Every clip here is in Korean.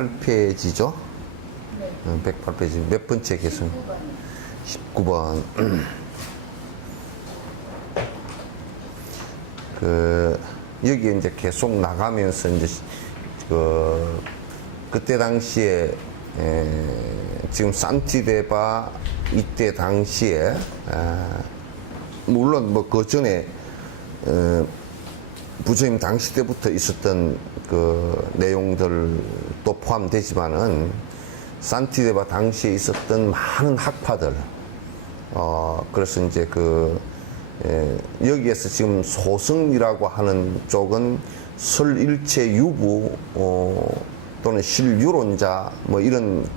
108페이지죠? 네. 108페이지 몇 번째 개선? 19번. 여기 이제 계속 나가면서 이제 그때 당시에 지금 산티데바 이때 당시에 물론 뭐 그 전에 부처님 당시 때부터 있었던 그 내용들도 포함되지만은 산티데바 당시에 있었던 많은 학파들 그래서 이제 여기에서 지금 소승이라고 하는 쪽은 설일체 유부 또는 실유론자 뭐 이런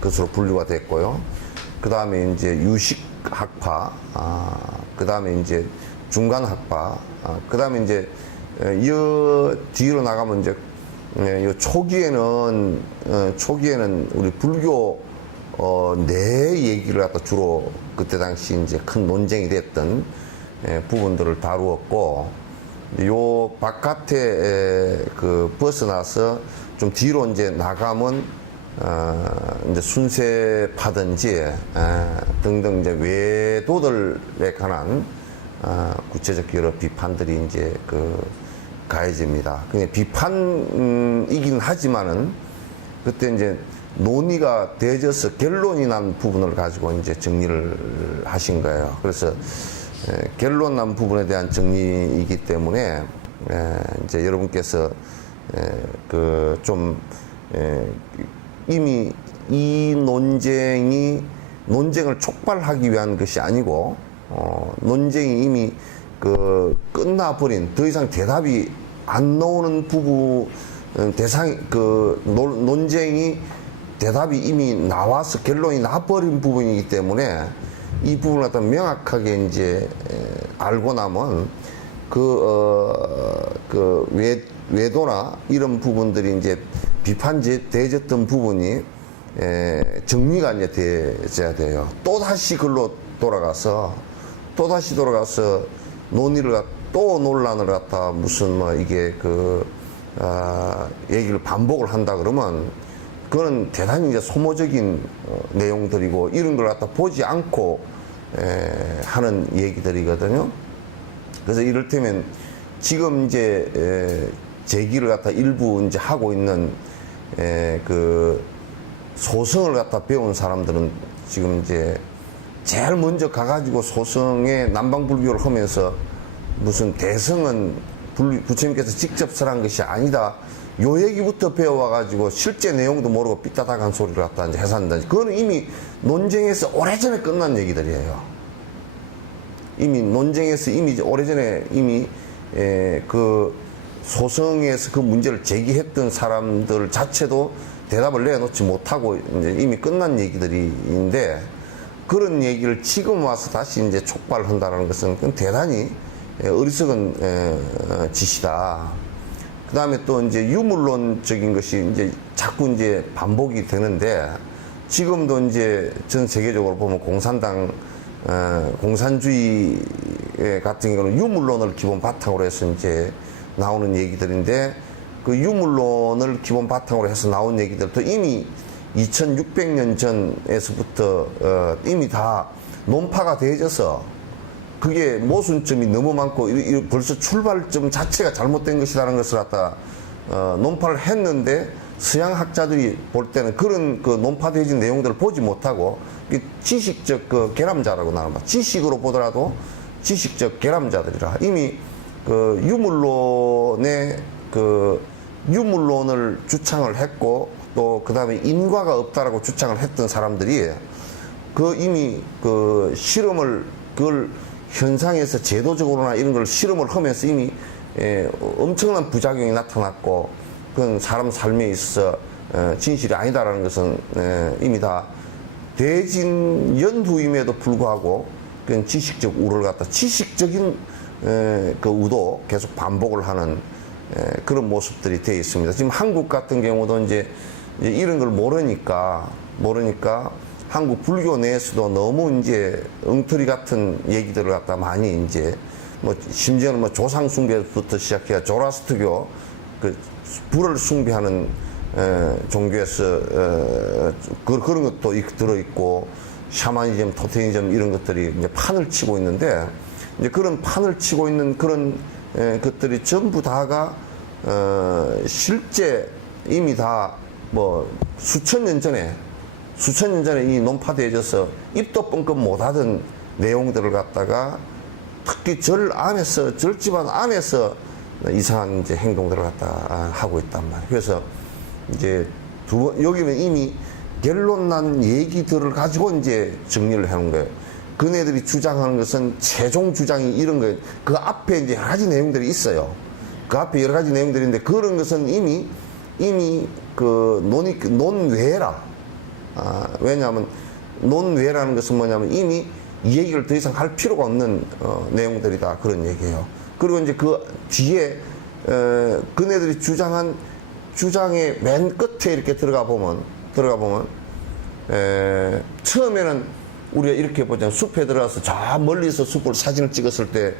것으로 분류가 됐고요. 그 다음에 이제 유식학파, 그 다음에 이제 중간학파, 그 다음에 이제 뒤로 나가면 이제 초기에는 우리 불교 내 얘기를 갖다 주로 그때 당시 이제 큰 논쟁이 됐던 부분들을 다루었고, 요 바깥에 벗어나서 좀 뒤로 이제 나가면 이제 순세파든지 등등 이제 외도들에 관한 구체적 여러 비판들이 이제 가해집니다. 그냥 비판이긴 하지만은 그때 이제 논의가 되어져서 결론이 난 부분을 가지고 이제 정리를 하신 거예요. 그래서 결론 난 부분에 대한 정리이기 때문에 이제 여러분께서 이미 이 논쟁을 촉발하기 위한 것이 아니고 논쟁이 이미 끝나버린 더 이상 대답이 안 나오는 부분 논쟁이 대답이 이미 나와서 결론이 나버린 부분이기 때문에 이 부분을 갖다 명확하게 이제 알고 나면 외도나 이런 부분들이 이제 비판되어졌던 부분이 정리가 이제 되어야 돼요. 또다시 글로 돌아가서 논의를 또 논란을 갖다 무슨 뭐 이게 얘기를 반복을 한다 그러면 그거는 대단히 이제 소모적인 내용들이고 이런 걸 갖다 보지 않고 하는 얘기들이거든요. 그래서 이를테면 지금 이제 제기를 갖다 일부 이제 하고 있는 소승을 갖다 배운 사람들은 지금 이제 제일 먼저 가가지고 소승의 남방불교를 하면서 무슨 대승은 부처님께서 직접 설한 것이 아니다. 요 얘기부터 배워와가지고 실제 내용도 모르고 삐딱한 소리를 갖다 이제 해산다. 그거는 이미 논쟁에서 오래전에 끝난 얘기들이에요. 이미 논쟁에서 오래전에 소승에서 그 문제를 제기했던 사람들 자체도 대답을 내놓지 못하고 이제 이미 끝난 얘기들인데 그런 얘기를 지금 와서 다시 이제 촉발한다는 것은 대단히 어리석은 짓이다. 그 다음에 또 이제 유물론적인 것이 이제 자꾸 이제 반복이 되는데 지금도 이제 전 세계적으로 보면 공산주의 같은 경우는 유물론을 기본 바탕으로 해서 이제 나오는 얘기들인데 그 유물론을 기본 바탕으로 해서 나온 얘기들도 이미 2600년 전에서부터 이미 다 논파가 되어져서 그게 모순점이 너무 많고 벌써 출발점 자체가 잘못된 것이라는 것을 갖다 논파를 했는데 서양 학자들이 볼 때는 그런 논파되어진 내용들을 보지 못하고 지식적 계람자라고 나는 봐. 지식으로 보더라도 지식적 계람자들이라 이미 유물론을 주창을 했고 또 그 다음에 인과가 없다라고 주창을 했던 사람들이 이미 실험을 그걸 현상에서 제도적으로나 이런 걸 실험을 하면서 이미 엄청난 부작용이 나타났고 그건 사람 삶에 있어서 진실이 아니다라는 것은 이미 다 대진 연후임에도 불구하고 그런 지식적 우를 갖다 지식적인 우도 계속 반복을 하는 그런 모습들이 되어 있습니다. 지금 한국 같은 경우도 이제 이런 걸 모르니까 한국 불교 내에서도 너무 이제 엉터리 같은 얘기들을 갖다 많이 이제 뭐 심지어는 뭐 조상 숭배부터 시작해야 조라스트교 불을 숭배하는 종교에서 그런 것도 들어있고 샤머니즘, 토테니즘 이런 것들이 이제 판을 치고 있는데 이제 그런 판을 치고 있는 그런 것들이 전부 다가 실제 이미 다 뭐 수천 년 전에 이 논파되어져서 입도 뻥끗 못하던 내용들을 갖다가 특히 절집안 안에서 이상한 이제 행동들을 갖다 하고 있단 말이에요. 그래서 이제 여기는 이미 결론 난 얘기들을 가지고 이제 정리를 해놓은 거예요. 그네들이 주장하는 것은 최종 주장이 이런 거예요. 그 앞에 이제 여러 가지 내용들이 있어요. 그 앞에 여러 가지 내용들인데 그런 것은 이미 그 논외라. 왜냐하면 논외라는 것은 뭐냐면 이미 이 얘기를 더 이상 할 필요가 없는 내용들이다. 그런 얘기예요. 그리고 이제 그 뒤에 그네들이 주장한 주장의 맨 끝에 이렇게 들어가 보면 처음에는 우리가 이렇게 보자. 숲에 들어가서 저 멀리서 숲을 사진을 찍었을 때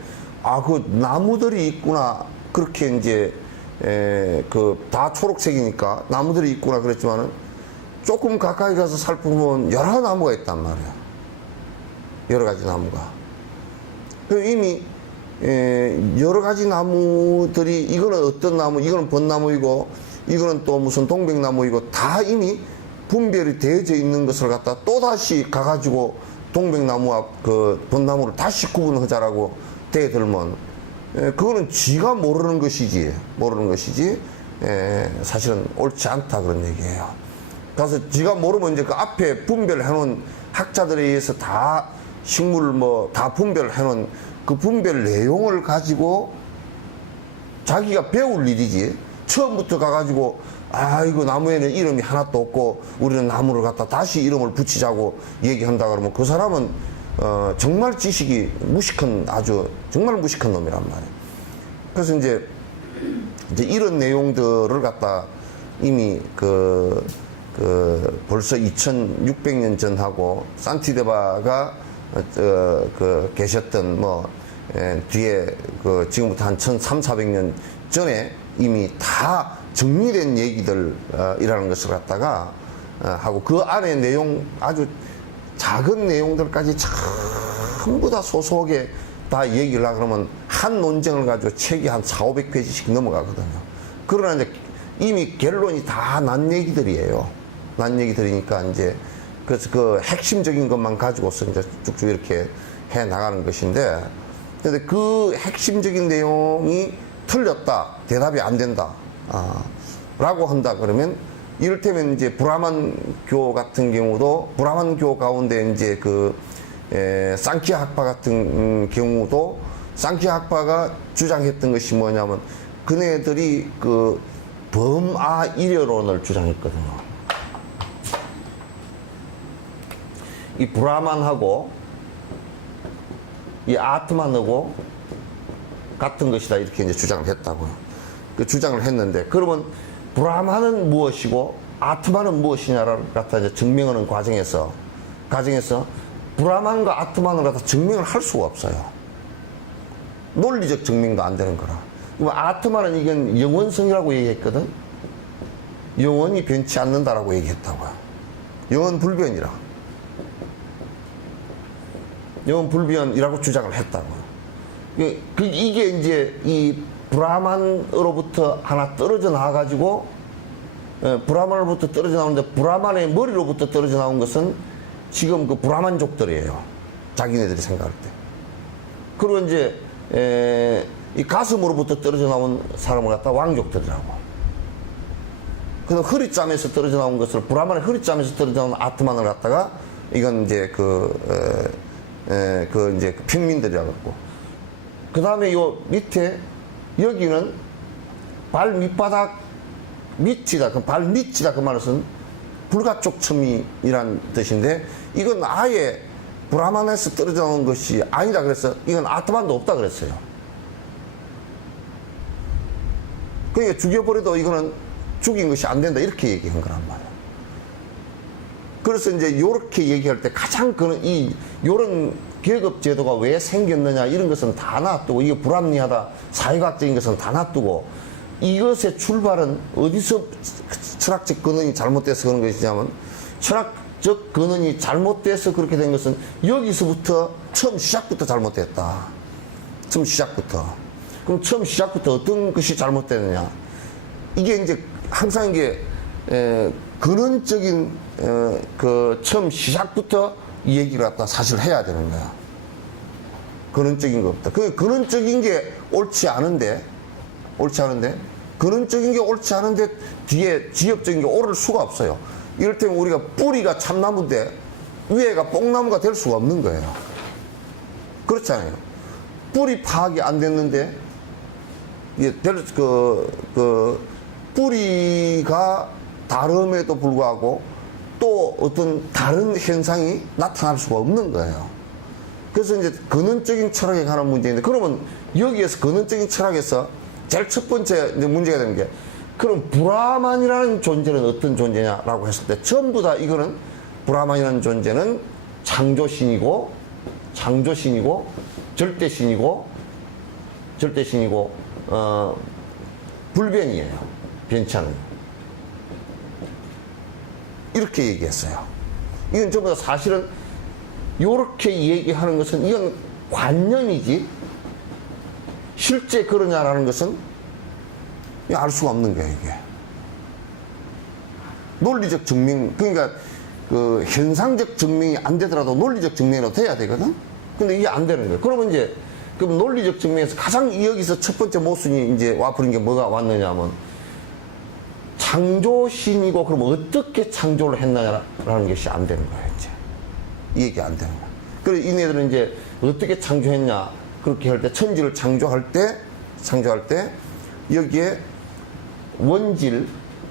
그 나무들이 있구나. 그렇게 이제 다 초록색이니까 나무들이 있구나 그랬지만은 조금 가까이 가서 살펴보면 여러 나무가 있단 말이야. 여러 가지 나무가. 이미 여러 가지 나무들이 이거는 어떤 나무, 이거는 벚나무이고 이거는 또 무슨 동백나무이고 다 이미 분별이 되어져 있는 것을 갖다 또 다시 가가지고 동백나무와 그 벚나무를 다시 구분하자라고 대들면 그거는 지가 모르는 것이지 사실은 옳지 않다 그런 얘기예요. 그래서 지가 모르면 이제 그 앞에 분별해놓은 학자들에 의해서 다 식물 다 분별해놓은 그 분별 내용을 가지고 자기가 배울 일이지. 처음부터 가가지고 이거 나무에는 이름이 하나도 없고 우리는 나무를 갖다 다시 이름을 붙이자고 얘기한다 그러면 그 사람은 정말 지식이 정말 무식한 놈이란 말이에요. 그래서 이제 이런 내용들을 갖다 이미 벌써 2600년 전하고 산티데바가 계셨던 뒤에 지금부터 한 1300~1400년 전에 이미 다 정리된 얘기들이라는 것을 갖다가 하고 그 안에 내용 아주 작은 내용들까지 전부 다 소소하게 다 얘기를 하려고 그러면 한 논쟁을 가지고 책이 한 400~500페이지씩 넘어가거든요. 그러나 이제 이미 결론이 다 난 얘기들이에요. 난 얘기들이니까 이제 그래서 그 핵심적인 것만 가지고서 이제 쭉쭉 이렇게 해 나가는 것인데 근데 그 핵심적인 내용이 틀렸다. 대답이 안 된다. 라고 한다 그러면 이를테면 이제 브라만교 같은 경우도 브라만교 가운데 이제 쌍키아 학파 같은 경우도 쌍키아 학파가 주장했던 것이 뭐냐면 그네들이 범아일여론을 주장했거든요. 이 브라만하고 이 아트만하고 같은 것이다 이렇게 이제 주장을 했다고요. 그 주장을 했는데 그러면 브라만은 무엇이고 아트만은 무엇이냐를 갖다 이제 증명하는 과정에서 브라만과 아트만을 갖다 증명을 할 수가 없어요. 논리적 증명도 안 되는 거라. 아트만은 이건 영원성이라고 얘기했거든. 영원히 변치 않는다라고 얘기했다고요. 영원 불변이라. 영원 불변이라고 주장을 했다고요. 이게 이제 이 브라만으로부터 하나 떨어져 나와가지고 브라만으로부터 떨어져 나오는데 브라만의 머리로부터 떨어져 나온 것은 지금 그 브라만족들이에요. 자기네들이 생각할 때. 그리고 이제 이 가슴으로부터 떨어져 나온 사람을 갖다 왕족들이라고. 그래서 허리짬에서 떨어져 나온 것을 브라만의 허리짬에서 떨어져 나온 아트만을 갖다가 이건 이제 이제 평민들이라고 그러고. 그 다음에 요 밑에 여기는 발 밑바닥 밑이다. 그 발 밑이다. 그 말은 불가촉첨이란 뜻인데 이건 아예 브라만에서 떨어져 나온 것이 아니다. 그래서 이건 아트만도 없다 그랬어요. 그러니까 죽여버려도 이거는 죽인 것이 안 된다. 이렇게 얘기한 거란 말이에요. 그래서 이제 요렇게 얘기할 때 가장 요런 계급 제도가 왜 생겼느냐 이런 것은 다 놔두고 이게 불합리하다 사회과학적인 것은 다 놔두고 이것의 출발은 어디서 철학적 근원이 잘못돼서 그런 것이냐면 철학적 근원이 잘못돼서 그렇게 된 것은 여기서부터 처음 시작부터 잘못됐다. 처음 시작부터. 그럼 처음 시작부터 어떤 것이 잘못되느냐? 이게 이제 항상 이게 근원적인 그 처음 시작부터 이 얘기를 갖다 사실 해야 되는 거야. 근원적인 것부터. 그 근원적인 게 옳지 않은데 근원적인 게 옳지 않은데 뒤에 지엽적인 게 옳을 수가 없어요. 이를테면 우리가 뿌리가 참나무인데 위에가 뽕나무가 될 수가 없는 거예요. 그렇잖아요. 뿌리 파악이 안 됐는데 뿌리가 다름에도 불구하고 또 어떤 다른 현상이 나타날 수가 없는 거예요. 그래서 이제 근원적인 철학에 관한 문제인데, 그러면 여기에서 근원적인 철학에서 제일 첫 번째 이제 문제가 되는 게, 그럼 브라만이라는 존재는 어떤 존재냐라고 했을 때, 전부 다 이거는 브라만이라는 존재는 창조신이고 절대신이고 불변이에요. 변치 않은. 이렇게 얘기했어요. 이건 전부 다 사실은 요렇게 얘기하는 것은 이건 관념이지 실제 그러냐라는 것은 알 수가 없는 거예요. 이게 논리적 증명, 그러니까 그 현상적 증명이 안 되더라도 논리적 증명이라도 돼야 되거든. 근데 이게 안 되는 거예요. 그러면 이제 그럼 논리적 증명에서 가장 여기서 첫 번째 모순이 이제 와버린 게 뭐가 왔느냐 하면, 창조신이고 그럼 어떻게 창조를 했느냐라는 것이 안 되는 거예요. 이제 이 얘기 안 되는 거예요. 그래서 이네들은 이제 어떻게 창조했냐, 그렇게 할 때, 천지를 창조할 때 여기에 원질,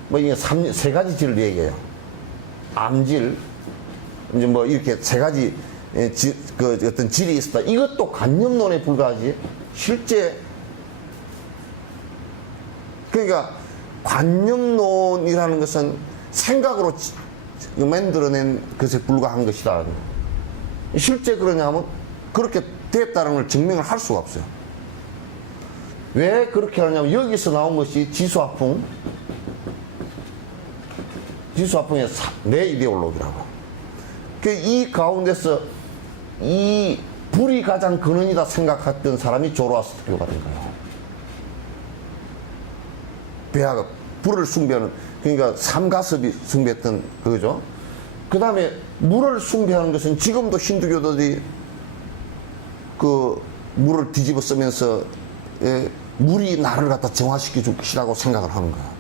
뭐 이게 세 가지 질을 얘기해요. 암질, 이제 뭐 이렇게 세 가지 그 어떤 질이 있었다. 이것도 관념론에 불과하지 실제, 그러니까 관념론이라는 것은 생각으로 만들어낸 것에 불과한 것이다. 실제 그러냐면 그렇게 됐다는 걸 증명을 할 수가 없어요. 왜 그렇게 하냐면 여기서 나온 것이 지수화풍의 내 이데올로기라고. 이 가운데서 이 불이 가장 근원이다 생각했던 사람이 조로아스트르가 된 거예요. 배아가 불을 숭배하는, 그러니까 삼가섭이 숭배했던 그거죠. 그 다음에 물을 숭배하는 것은 지금도 힌두교들이 그 물을 뒤집어 쓰면서 물이 나를 갖다 정화시켜 줄 것이라고 생각을 하는 거야.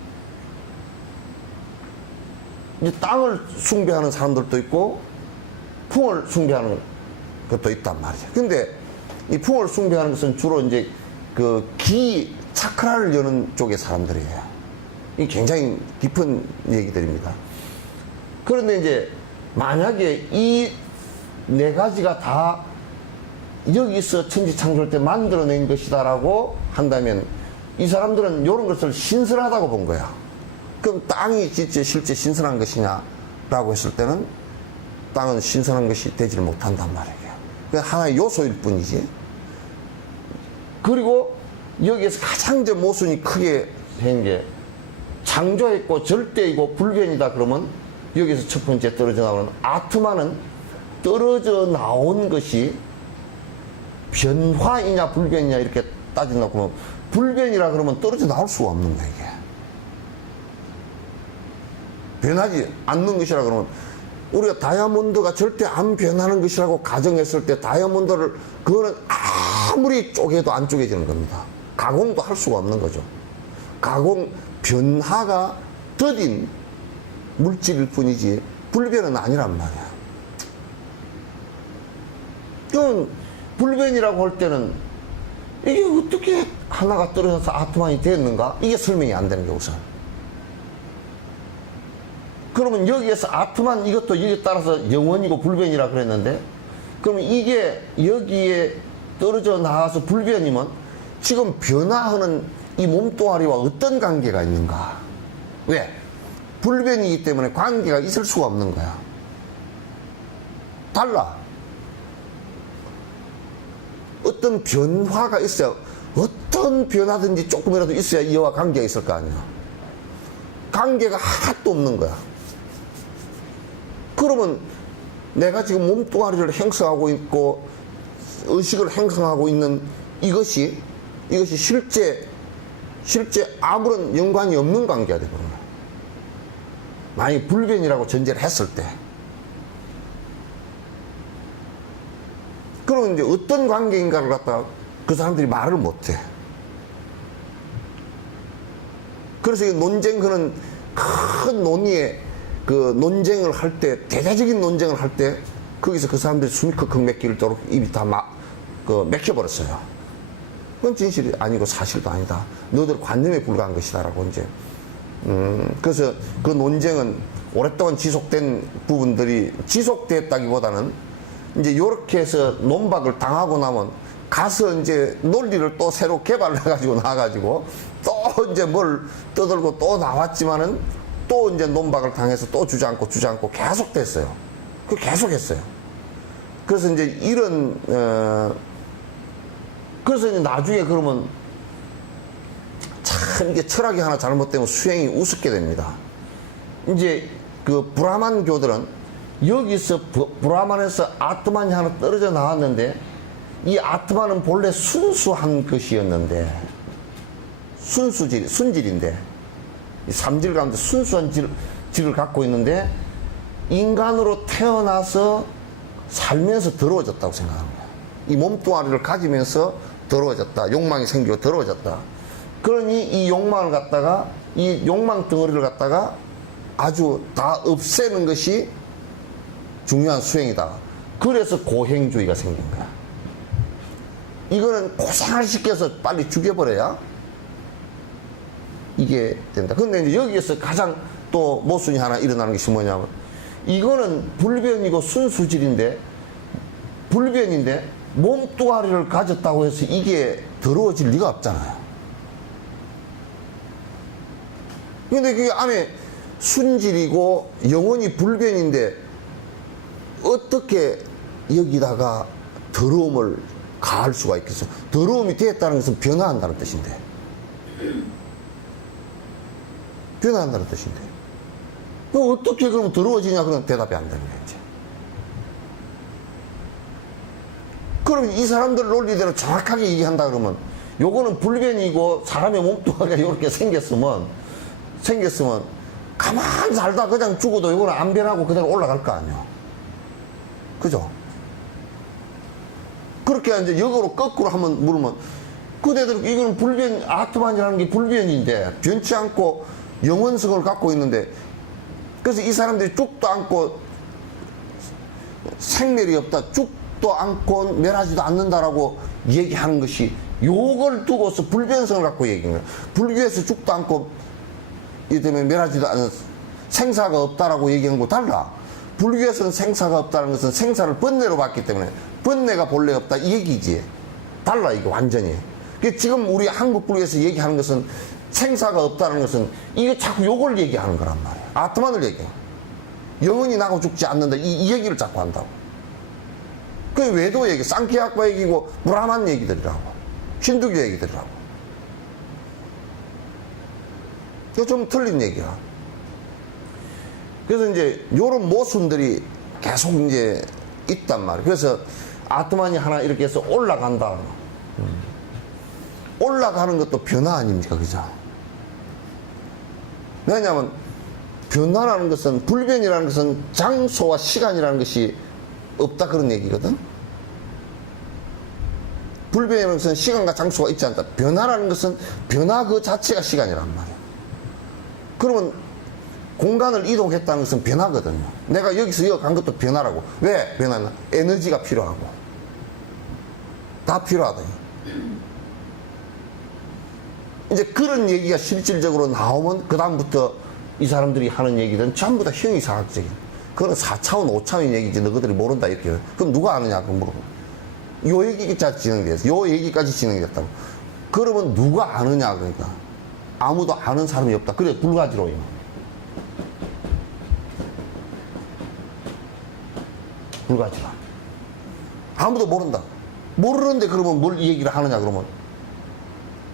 이제 땅을 숭배하는 사람들도 있고 풍을 숭배하는 것도 있단 말이죠. 근데 이 풍을 숭배하는 것은 주로 이제 그 차크라를 여는 쪽의 사람들이에요. 이 굉장히 깊은 얘기들입니다. 그런데 이제 만약에 이 네 가지가 다 여기서 천지창조할 때 만들어낸 것이다라고 한다면 이 사람들은 이런 것을 신선하다고 본 거야. 그럼 땅이 진짜 실제 신선한 것이냐라고 했을 때는 땅은 신선한 것이 되지를 못한단 말이에요. 그 하나의 요소일 뿐이지. 그리고 여기에서 가장 이제 모순이 크게 된 게, 창조했고 절대이고 불변이다 그러면 여기서 첫 번째 떨어져 나오는 아트마는 떨어져 나온 것이 변화이냐 불변이냐 이렇게 따진다고 하면, 불변이라 그러면 떨어져 나올 수가 없는 거야. 이게 변하지 않는 것이라 그러면, 우리가 다이아몬드가 절대 안 변하는 것이라고 가정했을 때 다이아몬드를 그거는 아무리 쪼개도 안 쪼개지는 겁니다. 가공도 할 수가 없는 거죠. 변화가 더딘 물질일 뿐이지 불변은 아니란 말이야. 그건 불변이라고 할 때는 이게 어떻게 하나가 떨어져서 아트만이 되었는가? 이게 설명이 안 되는 게 우선. 그러면 여기에서 아트만 이것도 여기에 따라서 영원이고 불변이라 그랬는데, 그러면 이게 여기에 떨어져 나와서 불변이면 지금 변화하는 이 몸뚱아리와 어떤 관계가 있는가? 왜? 불변이기 때문에 관계가 있을 수가 없는 거야. 달라. 어떤 변화가 있어야, 어떤 변화든지 조금이라도 있어야 이와 관계가 있을 거 아니야. 관계가 하나도 없는 거야. 그러면 내가 지금 몸뚱아리를 형성하고 있고 의식을 형성하고 있는 이것이 실제 아무런 연관이 없는 관계가 되는 거야. 만약 불변이라고 전제를 했을 때. 그러면 이제 어떤 관계인가를 갖다가 그 사람들이 말을 못 해. 그래서 이 논쟁, 그런 큰 논의에 그 논쟁을 할 때, 대대적인 논쟁을 할 때, 거기서 그 사람들이 숨이 컥컥 맥힐 도록 입이 다 맥혀버렸어요. 그건 진실이 아니고 사실도 아니다. 너들 관념에 불과한 것이다라고 이제. 그래서 그 논쟁은 오랫동안 지속된 부분들이 지속됐다기보다는 이제 요렇게 해서 논박을 당하고 나면 가서 이제 논리를 또 새로 개발해가지고 나와가지고 또 이제 뭘 떠들고 또 나왔지만은 또 이제 논박을 당해서 또 주저앉고 계속 됐어요. 그 계속 했어요. 그래서 이제 이런, 그래서 이제 나중에 그러면 참 이게 철학이 하나 잘못되면 수행이 우습게 됩니다. 이제 그 브라만교들은 여기서 브라만에서 아트만이 하나 떨어져 나왔는데 이 아트만은 본래 순수한 것이었는데 순질인데 삼질 가운데 순수한 질을 갖고 있는데 인간으로 태어나서 살면서 더러워졌다고 생각하는 거야. 이 몸뚱아리를 가지면서 더러워졌다. 욕망이 생기고 더러워졌다. 그러니 이 욕망을 갖다가 이 욕망 덩어리를 갖다가 아주 다 없애는 것이 중요한 수행이다. 그래서 고행주의가 생긴 거야. 이거는 고생을 시켜서 빨리 죽여버려야 이게 된다. 근데 이제 여기에서 가장 또 모순이 하나 일어나는 것이 뭐냐면 이거는 불변이고 순수질인데 불변인데 몸뚱아리를 가졌다고 해서 이게 더러워질 리가 없잖아요. 근데 그게 안에 순질이고 영원히 불변인데 어떻게 여기다가 더러움을 가할 수가 있겠어? 더러움이 되었다는 것은 변화한다는 뜻인데. 변화한다는 뜻인데. 어떻게 그럼 더러워지냐? 그런 대답이 안 되는 거야, 이제. 그러면 이 사람들 논리대로 정확하게 얘기한다 그러면 요거는 불변이고 사람의 몸뚱아리가 이렇게 생겼으면 가만 살다 그냥 죽어도 요거는 안 변하고 그대로 올라갈 거 아니야. 그죠? 그렇게 이제 역으로 거꾸로 한번 물으면 그대들 이거는 불변, 아트만이라는 게 불변인데 변치 않고 영원성을 갖고 있는데 그래서 이 사람들이 죽도 않고 생멸이 없다, 죽도 않고 멸하지도 않는다라고 얘기하는 것이 요걸 두고서 불변성을 갖고 얘기하는 거야. 불교에서 죽도 않고 이 때문에 멸하지도 않는 생사가 없다라고 얘기하는 거 달라. 불교에서는 생사가 없다는 것은 생사를 번뇌로 봤기 때문에 번뇌가 본래 없다 이 얘기지. 달라 이거 완전히. 지금 우리 한국 불교에서 얘기하는 것은 생사가 없다는 것은 이게 자꾸 요걸 얘기하는 거란 말이야. 아트만을 얘기해. 영원히 나고 죽지 않는다 이 얘기를 자꾸 한다고. 그게 외도 얘기, 쌍키학파 얘기고 브라만 얘기들이라고. 힌두교 얘기들이라고. 이거 좀 틀린 얘기야. 그래서 이제 요런 모순들이 계속 이제 있단 말이야. 그래서 아트만이 하나 이렇게 해서 올라간다. 올라가는 것도 변화 아닙니까? 그죠? 왜냐하면 변화라는 것은, 불변이라는 것은 장소와 시간이라는 것이 없다 그런 얘기거든. 불변이라는 것은 시간과 장소가 있지 않다. 변화라는 것은 변화 그 자체가 시간이란 말이야. 그러면 공간을 이동했다는 것은 변화거든요. 내가 여기서 여기 간 것도 변화라고. 왜 변화나? 에너지가 필요하고. 다 필요하다. 이제 그런 얘기가 실질적으로 나오면 그다음부터 이 사람들이 하는 얘기들은 전부 다 형이상학적인. 그건 4차원, 5차원 얘기지. 너희들이 모른다. 이렇게. 그럼 누가 아느냐? 그럼 물어보고. 요 얘기까지 진행돼서. 요 얘기까지 진행됐다고. 그러면 누가 아느냐? 그러니까. 아무도 아는 사람이 없다. 그래, 불가지로. 불가지로. 아무도 모른다. 모르는데 그러면 뭘 얘기를 하느냐? 그러면.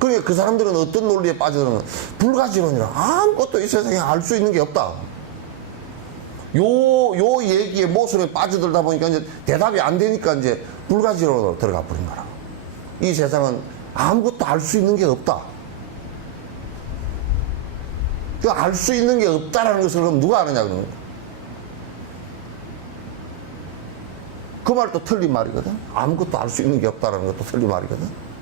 그러니까 그 사람들은 어떤 논리에 빠져드는 불가지론이라 아무것도 이 세상에 알 수 있는 게 없다. 요 얘기의 모순에 빠져들다 보니까 이제 대답이 안 되니까 이제 불가지론으로 들어가 버린 거라. 이 세상은 아무것도 알 수 있는 게 없다. 그 알 수 있는 게 없다라는 것을 그럼 누가 아느냐 그러는 거야. 그 말도 틀린 말이거든. 아무것도 알 수 있는 게 없다라는 것도 틀린 말이거든.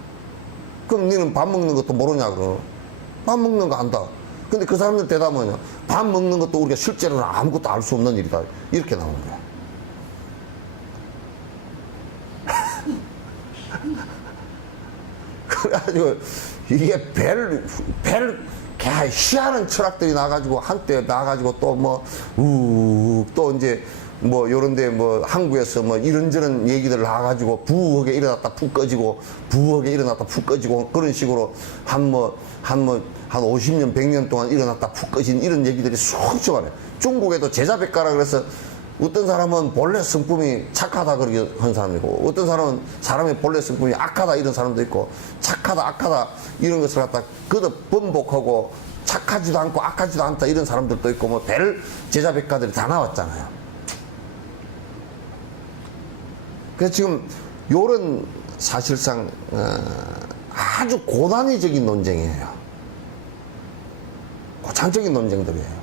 그럼 너는 밥 먹는 것도 모르냐 그러면 밥 먹는 거 안다. 근데 그 사람들 대답은 뭐냐? 밥 먹는 것도 우리가 실제로는 아무것도 알 수 없는 일이다. 이렇게 나오는 거야. 그래가지고 이게 희한한 철학들이 나가지고 한때 나가지고 또 뭐 또 이제 뭐 요런데 뭐 한국에서 뭐 이런저런 얘기들 나가지고 부엌에 일어났다 푹 꺼지고 부엌에 일어났다 푹 꺼지고 그런 식으로 한 50년 100년 동안 일어났다 푹 꺼진 이런 얘기들이 수없이 많아요. 중국에도 제자백가라 그래서 어떤 사람은 본래 성품이 착하다 그러게 한 사람이고 어떤 사람은 사람의 본래 성품이 악하다 이런 사람도 있고 착하다 악하다 이런 것을 갖다 거듭 번복하고 착하지도 않고 악하지도 않다 이런 사람들도 있고 뭐 별 제자백가들이 다 나왔잖아요. 그래서 지금 요런 사실상 아주 고난이적인 논쟁이에요. 고창적인 논쟁들이에요.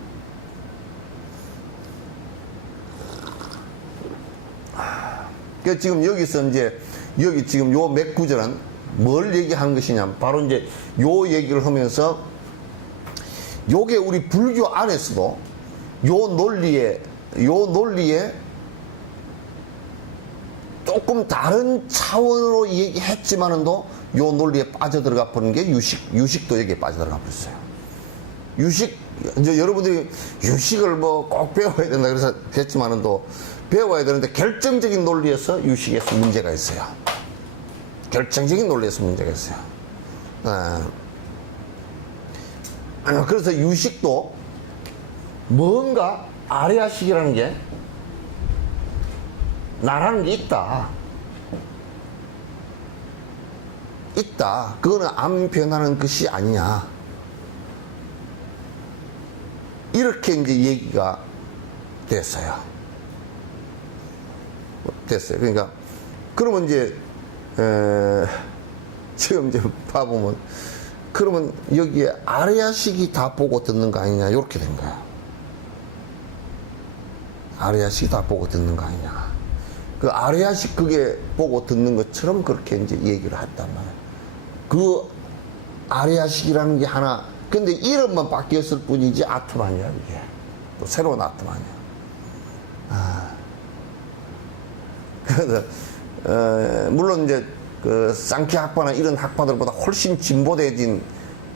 그래서 지금 여기서 이제 여기 지금 요 몇 구절은 뭘 얘기하는 것이냐 바로 이제 요 얘기를 하면서 요게 우리 불교 안에서도 요 논리에 조금 다른 차원으로 얘기했지만은도 요 논리에 빠져들어가 버린 게 유식도 여기에 빠져들어가 버렸어요. 이제 여러분들이 유식을 뭐 꼭 배워야 된다 그래서 했지만은도 배워야 되는데 결정적인 논리에서 유식에서 문제가 있어요. 결정적인 논리에서 문제가 있어요. 그래서 유식도 뭔가 아래아식이라는 게 나라는 게 있다. 그거는 안 변하는 것이 아니냐. 이렇게 이제 얘기가 됐어요. 그러니까, 그러면 이제, 지금 이제 봐보면, 그러면 여기에 아래아식이 다 보고 듣는 거 아니냐. 이렇게 된 거야. 아래아식이 다 보고 듣는 거 아니냐. 그 아래아식 그게 보고 듣는 것처럼 그렇게 이제 얘기를 했단 말이야. 그 아래아식이라는 게 하나, 근데 이름만 바뀌었을 뿐이지 아트만이야, 이게. 또 새로운 아트만이야. 그래서, 물론 이제 그 쌍키 학파나 이런 학파들보다 훨씬 진보되어진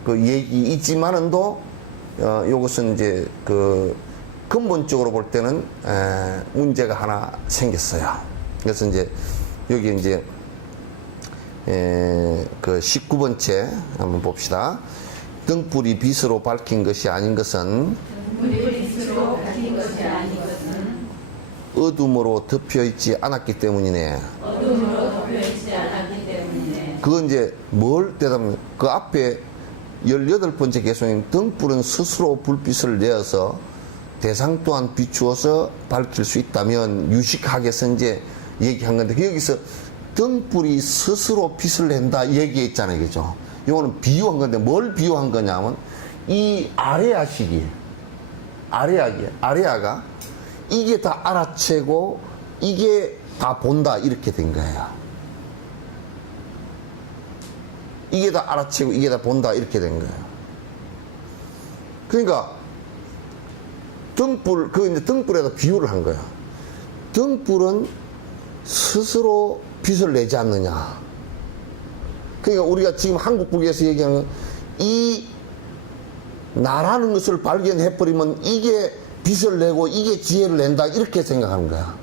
그 얘기 있지만은도, 요것은 이제 그 근본적으로 볼 때는, 문제가 하나 생겼어요. 그래서 이제 여기 이제 그 19번째 한번 봅시다. 등불이 빛으로 밝힌 것이 아닌 것은 어둠으로 덮여 있지 않았기 때문이네. 그건 이제 뭘 대답하면 그 앞에 18번째 개송인 등불은 스스로 불빛을 내어서 대상 또한 비추어서 밝힐 수 있다면 유식학에서 이제 얘기한 건데 여기서 등불이 스스로 빛을 낸다 얘기했잖아요. 그죠? 이거는 비유한 건데 뭘 비유한 거냐면 이 아레아가 이게 다 알아채고 이게 다 본다 이렇게 된 거예요. 이게 다 알아채고 이게 다 본다 이렇게 된 거예요. 그러니까 이제 등불에다 비유를 한 거야. 등불은 스스로 빛을 내지 않느냐. 그러니까 우리가 지금 한국 불교에서 얘기하는 이 나라는 것을 발견해버리면 이게 빛을 내고 이게 지혜를 낸다 이렇게 생각하는 거야.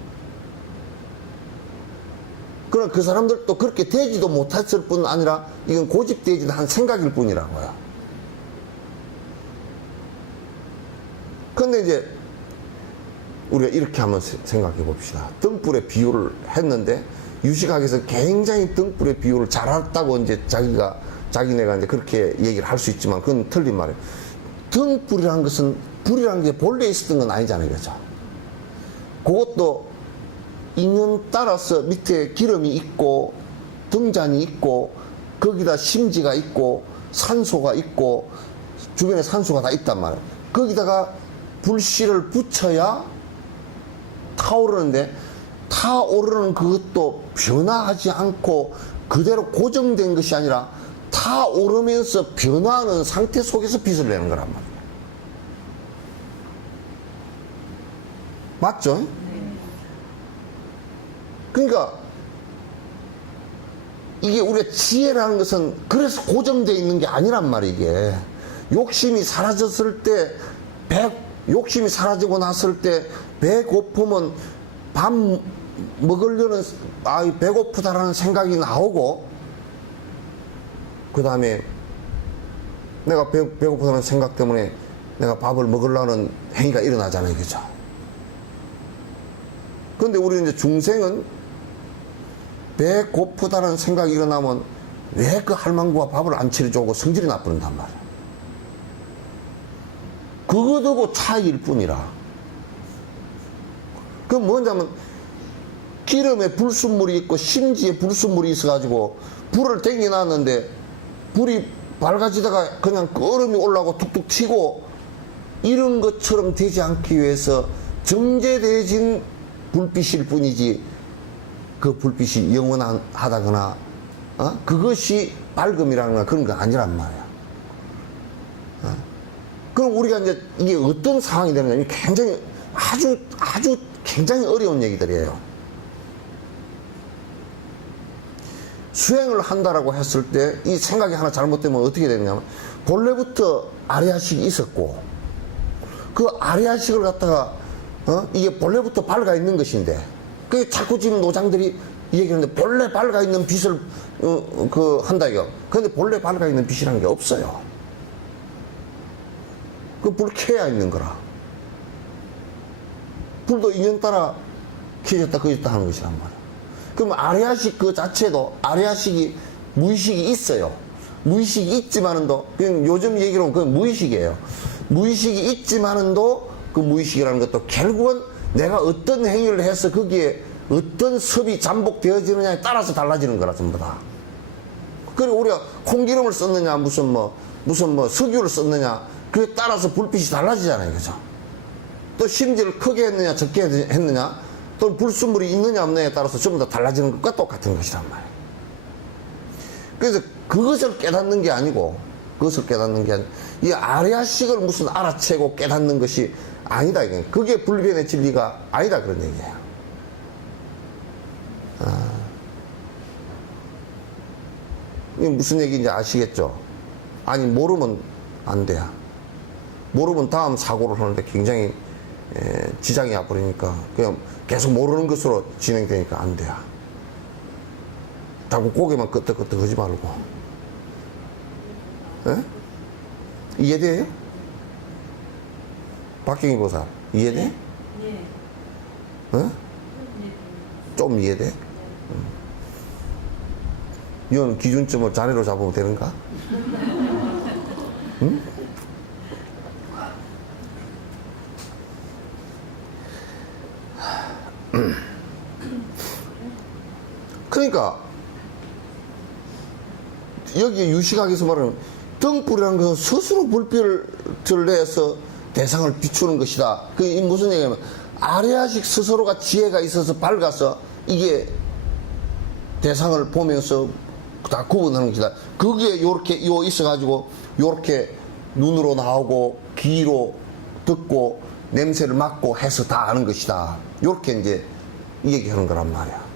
그러나 그 사람들도 그렇게 되지도 못했을 뿐 아니라 이건 고집되지도 한 생각일 뿐이라고요. 근데 이제 우리가 이렇게 한번 생각해 봅시다. 등불의 비유를 했는데 유식학에서 굉장히 등불의 비유를 잘했다고 이제 자기가 자기네가 이제 그렇게 얘기를 할 수 있지만 그건 틀린 말이에요. 등불이라는 것은 불이라는 게 본래 있었던 건 아니잖아요. 그죠? 그것도 인연 따라서 밑에 기름이 있고 등잔이 있고 거기다 심지가 있고 산소가 있고 주변에 산소가 다 있단 말이에요. 거기다가 불씨를 붙여야 타오르는데 타오르는 그것도 변화하지 않고 그대로 고정된 것이 아니라 타오르면서 변화하는 상태 속에서 빛을 내는 거란 말이에요. 맞죠? 그러니까 이게 우리가 지혜라는 것은 그래서 고정되어 있는 게 아니란 말이에요. 이게 욕심이 사라졌을 때 욕심이 사라지고 났을 때 배고픔은 밥 먹으려는 배고프다라는 생각이 나오고 그 다음에 내가 배고프다는 생각 때문에 내가 밥을 먹으려는 행위가 일어나잖아요. 그죠? 근데 우리 이제 중생은 배고프다는 생각이 일어나면 왜 그 할망구가 밥을 안 차려주고 성질이 나쁘단 말이야. 그거도 차이일 뿐이라. 그럼 뭐냐면 기름에 불순물이 있고 심지에 불순물이 있어가지고 불을 땡겨놨는데 불이 밝아지다가 그냥 얼음이 올라오고 툭툭 튀고 이런 것처럼 되지 않기 위해서 정제되어진 불빛일 뿐이지 그 불빛이 영원하다거나 그것이 밝음이라거나 그런 거 아니란 말이야. 그럼 우리가 이제 이게 어떤 상황이 되느냐, 굉장히 아주 굉장히 어려운 얘기들이에요. 수행을 한다라고 했을 때 이 생각이 하나 잘못되면 어떻게 되느냐면 본래부터 아래아식이 있었고 그 아래아식을 갖다가 이게 본래부터 밝아 있는 것인데 그 자꾸 지금 노장들이 얘기하는데 본래 밝아 있는 빛을 한다 이거. 그런데 본래 밝아 있는 빛이라는 게 없어요. 그 불 켜야 있는 거라. 불도 인연 따라 켜졌다 꺼졌다 하는 것이란 말이야. 그럼 아래아식 그 자체도 아래아식이 무의식이 있어요. 무의식이 있지만은도 그냥 요즘 얘기로는 그건 무의식이에요. 무의식이 있지만은도 그 무의식이라는 것도 결국은 내가 어떤 행위를 해서 거기에 어떤 섭이 잠복되어지느냐에 따라서 달라지는 거라 전부 다. 그리고 우리가 콩기름을 썼느냐 무슨 뭐 석유를 썼느냐 그에 따라서 불빛이 달라지잖아요. 그죠? 또 심지를 크게 했느냐 적게 했느냐 또 불순물이 있느냐 없느냐에 따라서 전부 다 달라지는 것과 똑같은 것이란 말이에요. 그래서 그것을 깨닫는 게 아니고 이 아래아식을 무슨 알아채고 깨닫는 것이 아니다. 이게. 그게 불변의 진리가 아니다. 그런 얘기예요. 이게 무슨 얘기인지 아시겠죠? 아니 모르면 안 돼요. 모르면 다음 사고를 하는데 굉장히 지장이 와버리니까 그냥 계속 모르는 것으로 진행되니까 안 돼요. 자꾸 고개만 끄덕끄덕 하지 말고. 에? 이해돼요? 박경희 보사 이해돼? 네. 어? 좀 이해돼? 이건 기준점을 자네로 잡으면 되는가? 응? 그러니까 여기 유시각에서 말하는 등불이라는 것은 스스로 불빛을 내서 대상을 비추는 것이다. 그게 무슨 얘기냐면 아래아식 스스로가 지혜가 있어서 밝아서 이게 대상을 보면서 다 구분하는 것이다. 그게 요렇게 있어가지고 요렇게 눈으로 나오고 귀로 듣고 냄새를 맡고 해서 다 아는 것이다. 요렇게 이제 얘기하는 거란 말이야.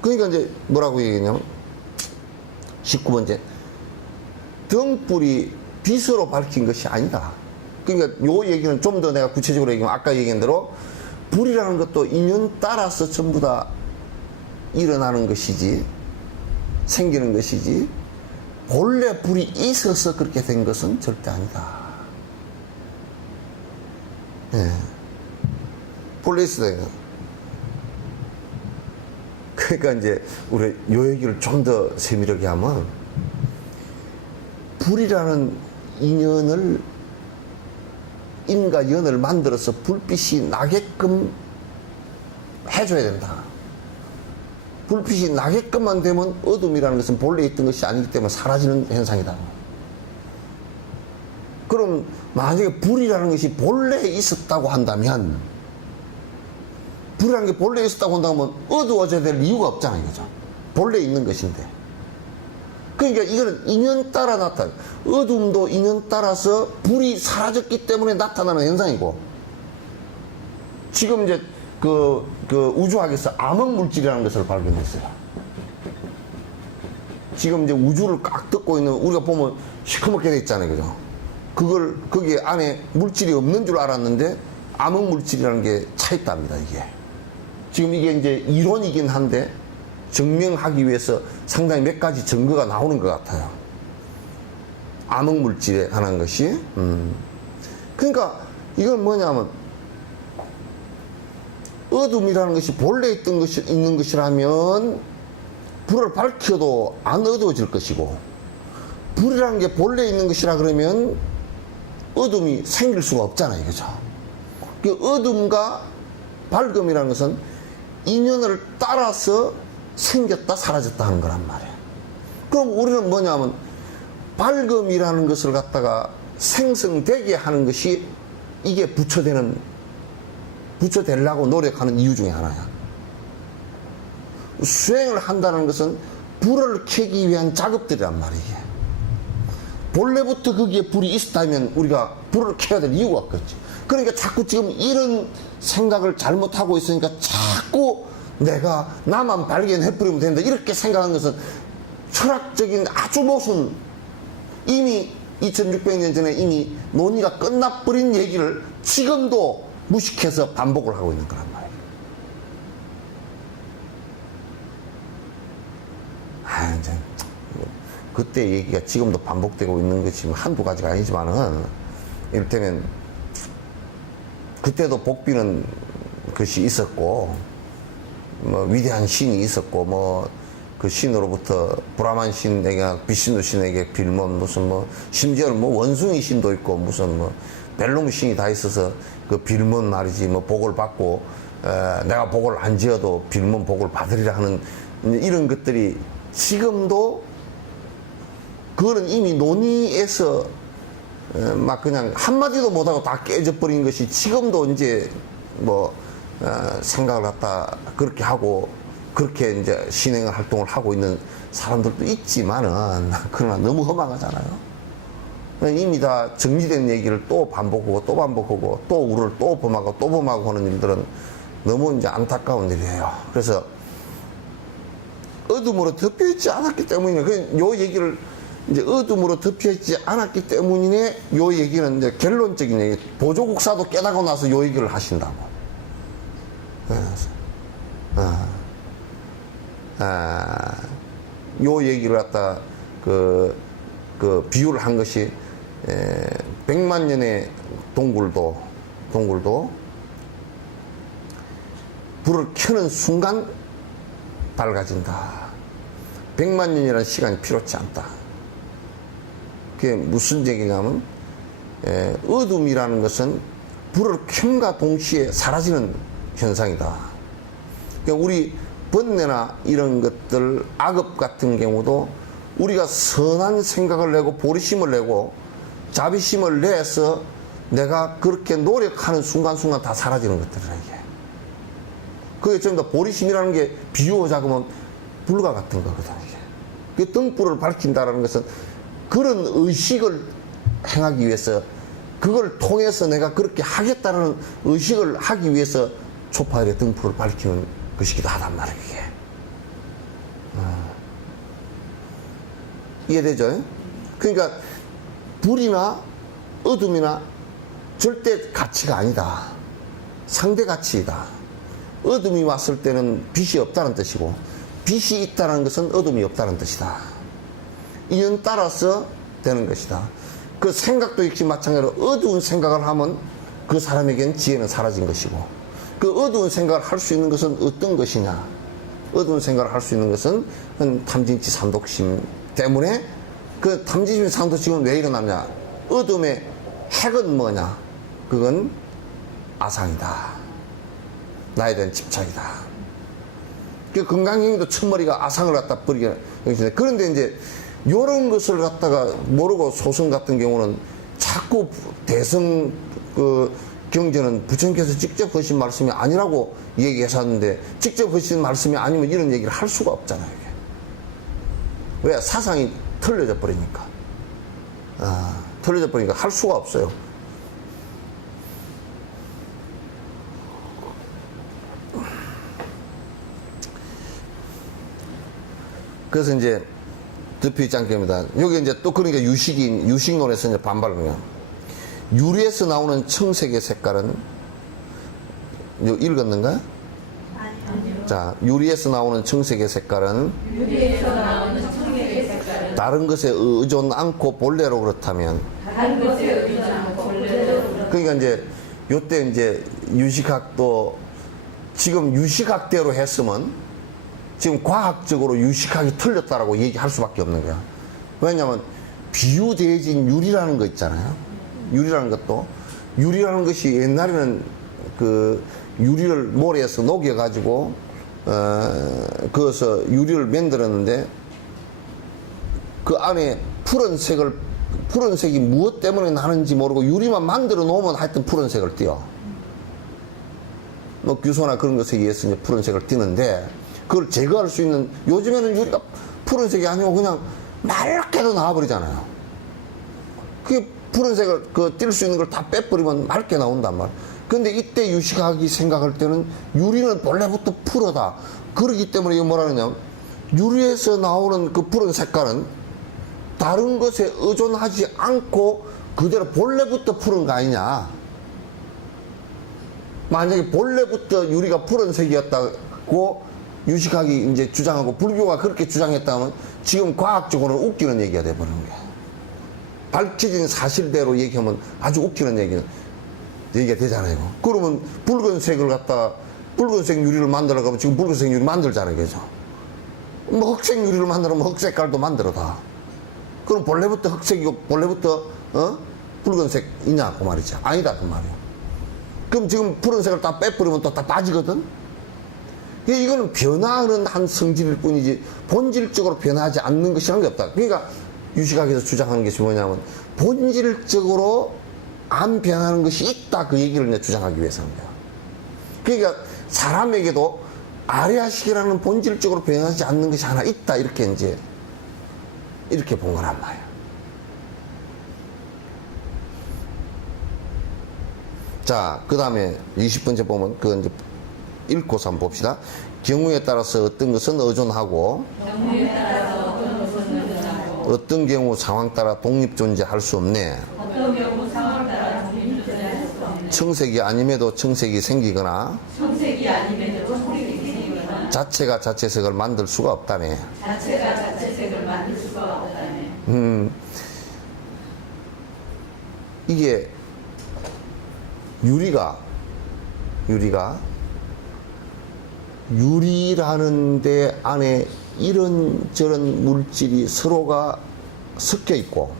그러니까 이제 뭐라고 얘기했냐면 19번째 등불이 빛으로 밝힌 것이 아니다. 그러니까 요 얘기는 좀 더 내가 구체적으로 얘기하면 아까 얘기한 대로 불이라는 것도 인연 따라서 전부 다 일어나는 것이지 생기는 것이지 본래 불이 있어서 그렇게 된 것은 절대 아니다. 예. 본래 있어야 돼요. 그러니까 이제 우리 요 얘기를 좀 더 세밀하게 하면 불이라는 인연을 인과 연을 만들어서 불빛이 나게끔 해줘야 된다. 불빛이 나게끔만 되면 어둠이라는 것은 본래 있던 것이 아니기 때문에 사라지는 현상이다. 그럼 만약에 불이라는 것이 본래 있었다고 한다면, 불이라는 게 본래 있었다고 한다면 어두워져야 될 이유가 없잖아요. 그죠? 본래 있는 것인데. 그러니까 이거는 인연 따라 나타나. 어둠도 인연 따라서 불이 사라졌기 때문에 나타나는 현상이고, 지금 이제 그 우주학에서 암흑물질이라는 것을 발견했어요. 지금 이제 우주를 꽉 덮고 있는, 우리가 보면 시커멓게 돼 있잖아요. 그죠? 그걸, 거기에 안에 물질이 없는 줄 알았는데, 암흑물질이라는 게 차 있답니다, 이게. 지금 이게 이제 이론이긴 한데, 증명하기 위해서 상당히 몇 가지 증거가 나오는 것 같아요. 암흑물질에 관한 것이. 그러니까 이건 뭐냐면, 어둠이라는 것이 본래 있는 것이라면 불을 밝혀도 안 어두워질 것이고, 불이라는 게 본래 있는 것이라 그러면 어둠이 생길 수가 없잖아요. 그죠? 그 어둠과 밝음이라는 것은 인연을 따라서 생겼다 사라졌다 하는 거란 말이에요. 그럼 우리는 뭐냐면 밝음이라는 것을 갖다가 생성되게 하는 것이 이게 부처되려고 노력하는 이유 중에 하나야. 수행을 한다는 것은 불을 켜기 위한 작업들이란 말이에요. 본래부터 거기에 불이 있었다면 우리가 불을 켜야 될 이유가 없겠지. 그러니까 자꾸 지금 이런 생각을 잘못하고 있으니까 자꾸 내가 나만 발견해버리면 된다 이렇게 생각하는 것은 철학적인 아주 모순, 이미 2600년 전에 이미 논의가 끝나버린 얘기를 지금도 무식해서 반복을 하고 있는 거란 말이에요. 이제 그때 얘기가 지금도 반복되고 있는 것이 한두 가지가 아니지만은, 이를테면 그때도 복비는 것이 있었고, 뭐 위대한 신이 있었고, 뭐 그 신으로부터 브라만 신에게, 비신누 신에게 빌면 무슨 뭐 심지어는 뭐 원숭이 신도 있고 무슨 뭐 벨룸 신이 다 있어서 그 빌면 말이지 뭐 복을 받고, 내가 복을 안 지어도 빌면 복을 받으리라 하는 이런 것들이 지금도, 그거는 이미 논의에서 막 그냥 한마디도 못하고 다 깨져버린 것이 지금도 이제 뭐 생각을 갖다 그렇게 하고 그렇게 이제 신행 활동을 하고 있는 사람들도 있지만은, 그러나 너무 허망하잖아요. 이미 다 정리된 얘기를 또 반복하고 또 반복하고 또 우를 또 범하고 또 범하고 하는 일들은 너무 이제 안타까운 일이에요. 그래서 어둠으로 덮여있지 않았기 때문이네. 요 얘기를 이제 어둠으로 덮여있지 않았기 때문이네. 요 얘기는 이제 결론적인 얘기. 보조국사도 깨닫고 나서 요 얘기를 하신다고. 요 얘기를 갖다 그 비유를 한 것이 100만 년의 동굴도 불을 켜는 순간 밝아진다. 100만 년이라는 시간이 필요치 않다. 그게 무슨 얘기냐면, 어둠이라는 것은 불을 켬과 동시에 사라지는 현상이다. 그러니까 우리 번뇌나 이런 것들, 악업 같은 경우도 우리가 선한 생각을 내고 보리심을 내고 자비심을 내서 내가 그렇게 노력하는 순간순간 다 사라지는 것들이라, 이게. 그게 전부 다 보리심이라는 게 비유하자면 불과 같은 거거든, 이게. 그 등불을 밝힌다는 것은 그런 의식을 행하기 위해서, 그걸 통해서 내가 그렇게 하겠다는 의식을 하기 위해서 초파일의 등불을 밝히는 것이기도 하단 말이에요, 이게. 이해되죠? 그러니까 불이나 어둠이나 절대 가치가 아니다. 상대 가치이다. 어둠이 왔을 때는 빛이 없다는 뜻이고, 빛이 있다는 것은 어둠이 없다는 뜻이다. 인연 따라서 되는 것이다. 그 생각도 역시 마찬가지로 어두운 생각을 하면 그 사람에겐 지혜는 사라진 것이고, 그 어두운 생각을 할 수 있는 것은 어떤 것이냐, 어두운 생각을 할 수 있는 것은 탐진치 산독심 때문에 그 탐진치 산독심은 왜 일어나냐? 어둠의 핵은 뭐냐? 그건 아상이다. 나에 대한 집착이다. 그 건강경도 첫머리가 아상을 갖다 버리게. 그런데 이제 요런 것을 갖다가 모르고 소송 같은 경우는 자꾸 대성 그 경제는 부처님께서 직접 하신 말씀이 아니라고 얘기하셨는데 직접 하신 말씀이 아니면 이런 얘기를 할 수가 없잖아요. 이게. 왜? 사상이 틀려져 버리니까. 틀려져 버리니까 할 수가 없어요. 그래서 이제 득표입장입니다. 여기 이제 또 그러니까 유식론에서 이제 반발을 해요. 유리에서 나오는 청색의 색깔은 읽었는가? 아니요. 자, 유리에서 나오는 청색의 색깔은 유리에서 나오는 청색의 색깔은 다른 것에 의존 않고 본래로 그렇다면 다른 것에 의존 않고 본래로 그러니까 이제 요때 이제 유식학도 지금 유식학대로 했으면 지금 과학적으로 유식학이 틀렸다라고 얘기할 수밖에 없는 거야. 왜냐하면 비유대진 유리라는 거 있잖아요. 유리라는 것이 옛날에는 그 유리를 모래에서 녹여가지고 그어서 유리를 만들었는데 그 안에 푸른색이 무엇 때문에 나는지 모르고 유리만 만들어 놓으면 하여튼 푸른색을 띄어. 뭐 규소나 그런 것에 의해서 이제 푸른색을 띄는데 그걸 제거할 수 있는, 요즘에는 유리가 푸른색이 아니고 그냥 맑게도 나와버리잖아요. 그게 푸른색을 띌 수 있는 걸 다 빼버리면 맑게 나온단 말이에요. 근데 이때 유식학이 생각할 때는 유리는 본래부터 푸르다. 그러기 때문에 이거 뭐라 그러냐면 유리에서 나오는 그 푸른 색깔은 다른 것에 의존하지 않고 그대로 본래부터 푸른 거 아니냐. 만약에 본래부터 유리가 푸른색이었다고 유식학이 이제 주장하고 불교가 그렇게 주장했다면 지금 과학적으로는 웃기는 얘기가 돼버리는 거야. 밝혀진 사실대로 얘기하면 아주 웃기는 얘기가 되잖아요. 그러면 붉은색을 갖다가 붉은색 유리를 만들어가면 지금 붉은색 유리 만들잖아요. 그죠? 뭐 흑색 유리를 만들면 흑색깔도 만들어 다. 그럼 본래부터 흑색이고 본래부터 붉은색이냐 그 말이죠. 아니다 그 말이에요. 그럼 지금 푸른색을 다 빼버리면 또 다 빠지거든. 이거는 변화하는 한 성질일 뿐이지 본질적으로 변하지 않는 것이라는 게 없다. 그러니까 유식학에서 주장하는 것이 뭐냐면 본질적으로 안 변하는 것이 있다 그 얘기를 이제 주장하기 위해서입니다. 그러니까 사람에게도 아리아식이라는 본질적으로 변하지 않는 것이 하나 있다 이렇게 이제 이렇게 본 거란 말이에요. 자, 그 다음에 20번째 보면 그건 이제 읽고서 한번 봅시다. 경우에 따라서 어떤 것은 의존하고 경우에 따라서 어떤 것은 의존하고 어떤 경우 상황 따라 독립 존재할 수 없네. 어떤 경우 상황 따라 독립 존재할 수 없네. 청색이 아님에도 청색이 생기거나 청색이 아님에도 청색이 생기거나 자체가 자체색을 만들 수가 없다네. 자체가 자체색을 만들 수가 없다네. 이게 유리라는 데 안에 이런저런 물질이 서로가 섞여 있고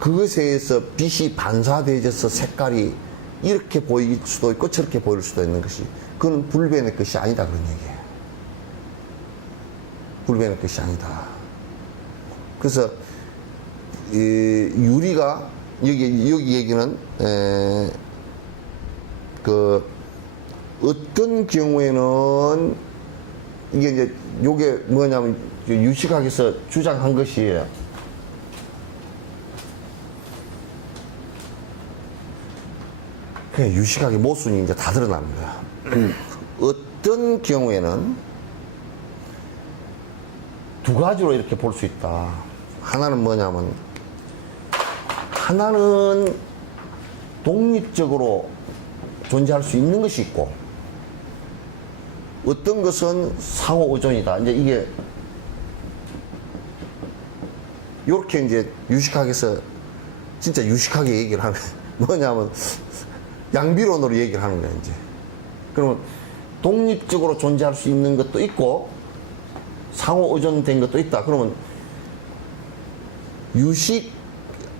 그것에 의해서 빛이 반사되어져서 색깔이 이렇게 보일 수도 있고 저렇게 보일 수도 있는 것이 그건 불변의 것이 아니다 그런 얘기예요. 불변의 것이 아니다. 그래서 이 유리가 여기 얘기는 어떤 경우에는 이게 이제 요게 뭐냐면 유식학에서 주장한 것이 그냥 유식학의 모순이 이제 다 드러나는 거야. 어떤 경우에는 두 가지로 이렇게 볼 수 있다. 하나는 뭐냐면 하나는 독립적으로 존재할 수 있는 것이 있고 어떤 것은 상호 의존이다. 이제 이게 이렇게 이제 유식학에서 진짜 유식하게 얘기를 하는 뭐냐면 양비론으로 얘기를 하는 거야 이제. 그러면 독립적으로 존재할 수 있는 것도 있고 상호 의존된 것도 있다. 그러면 유식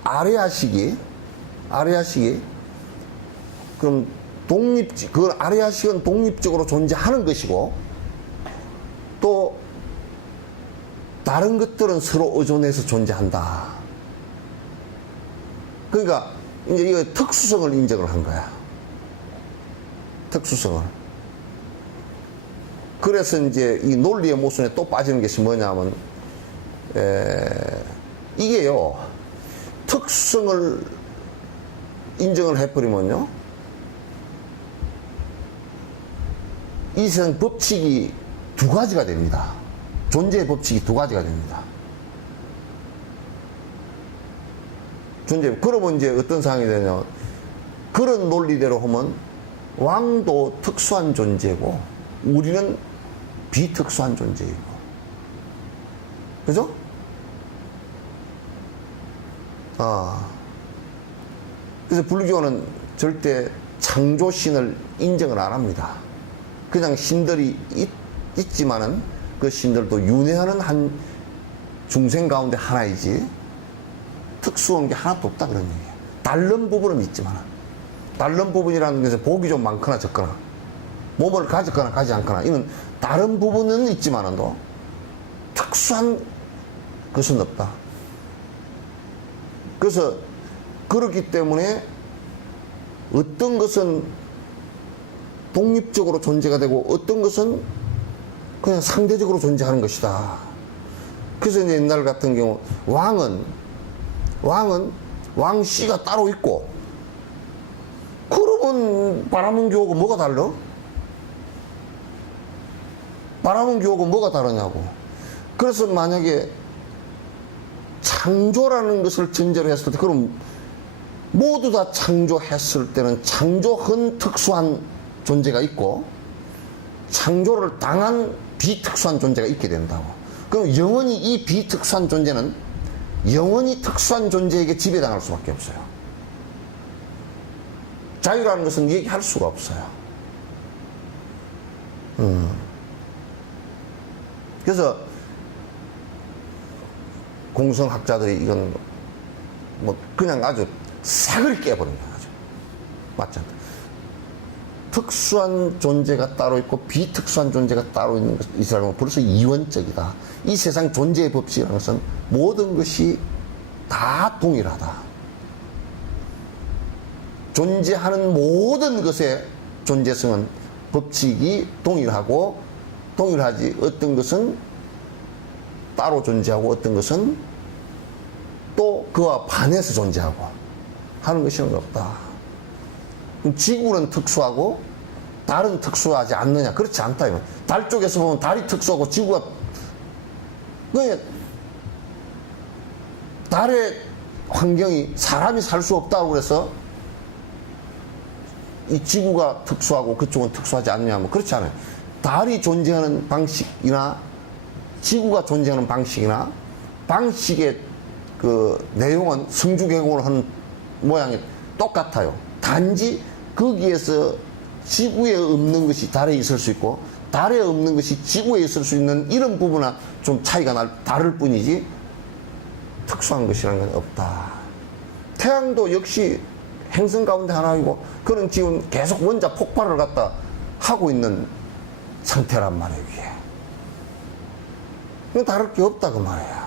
아레아식이 그럼 그 아레아식은 독립적으로 존재하는 것이고 또 다른 것들은 서로 의존해서 존재한다. 그러니까 이제 이거 특수성을 인정을 한 거야. 특수성을. 그래서 이제 이 논리의 모순에 또 빠지는 것이 뭐냐면 이게요, 특수성을 인정을 해버리면요, 이 세상 법칙이 두 가지가 됩니다. 존재의 법칙이 두 가지가 됩니다. 그러면 이제 어떤 상황이 되냐, 그런 논리대로 하면 왕도 특수한 존재고 우리는 비특수한 존재이고, 그죠? 그래서 불교는 절대 창조신을 인정을 안 합니다. 그냥 신들이 있지만은 그 신들도 윤회하는 한 중생 가운데 하나이지 특수한 게 하나도 없다, 그런 얘기예요. 다른 부분은 있지만, 다른 부분이라는 것은 복이 좀 많거나 적거나 몸을 가졌거나 가지 않거나 이는 다른 부분은 있지만도 특수한 것은 없다. 그래서 그렇기 때문에 어떤 것은 독립적으로 존재가 되고 어떤 것은 그냥 상대적으로 존재하는 것이다. 그래서 이제 옛날 같은 경우 왕씨가 따로 있고, 그러면 바람은 교하고 뭐가 달라? 바람은 교하고 뭐가 다르냐고. 그래서 만약에 창조라는 것을 전제로 했을 때, 그럼 모두 다 창조했을 때는 창조한 특수한 존재가 있고 창조를 당한 비특수한 존재가 있게 된다고. 그럼 영원히 이 비특수한 존재는 영원히 특수한 존재에게 지배당할 수밖에 없어요. 자유라는 것은 얘기할 수가 없어요. 그래서 공성학자들이 이건 뭐 그냥 아주 싹을 깨버린 거야. 맞잖아. 특수한 존재가 따로 있고 비특수한 존재가 따로 있는 것이라면 벌써 이원적이다. 이 세상 존재의 법칙이라는 것은 모든 것이 다 동일하다. 존재하는 모든 것의 존재성은 법칙이 동일하고, 동일하지 어떤 것은 따로 존재하고 어떤 것은 또 그와 반해서 존재하고 하는 것이 없다. 지구는 특수하고 달은 특수하지 않느냐? 그렇지 않다. 달 쪽에서 보면 달이 특수하고 지구가, 그러니까 달의 환경이 사람이 살 수 없다고 그래서 이 지구가 특수하고 그쪽은 특수하지 않느냐면 그렇지 않아요. 달이 존재하는 방식이나 지구가 존재하는 방식이나 방식의 그 내용은 성주개공을 하는 모양이 똑같아요. 단지 거기에서 지구에 없는 것이 달에 있을 수 있고 달에 없는 것이 지구에 있을 수 있는 이런 부분은 좀 차이가 다를 뿐이지 특수한 것이라는 건 없다. 태양도 역시 행성 가운데 하나이고 그는 지금 계속 원자 폭발을 갖다 하고 있는 상태란 말이에요. 이게 다를 게 없다 그 말이에요.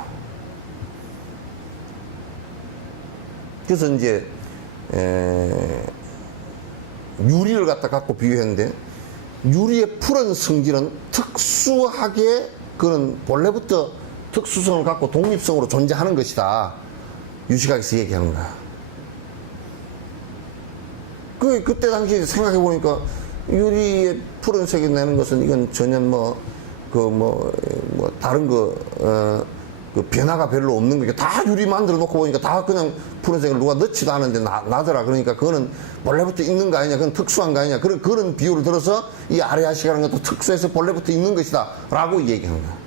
그래서 이제 유리를 갖고 비유했는데, 유리의 푸른 성질은 특수하게 그런 본래부터 특수성을 갖고 독립성으로 존재하는 것이다. 유식학에서 얘기하는 거야. 그때 당시 생각해 보니까 유리의 푸른색이 내는 것은 이건 전혀 다른 그 변화가 별로 없는 거니까 다 유리 만들어 놓고 보니까 다 그냥 푸른색을 누가 넣지도 않은데 나더라. 그러니까 그거는 본래부터 있는 거 아니냐, 그건 특수한 거 아니냐, 그런 비유를 들어서 이 아레아식이라는 것도 특수해서 본래부터 있는 것이다 라고 얘기하는 거야.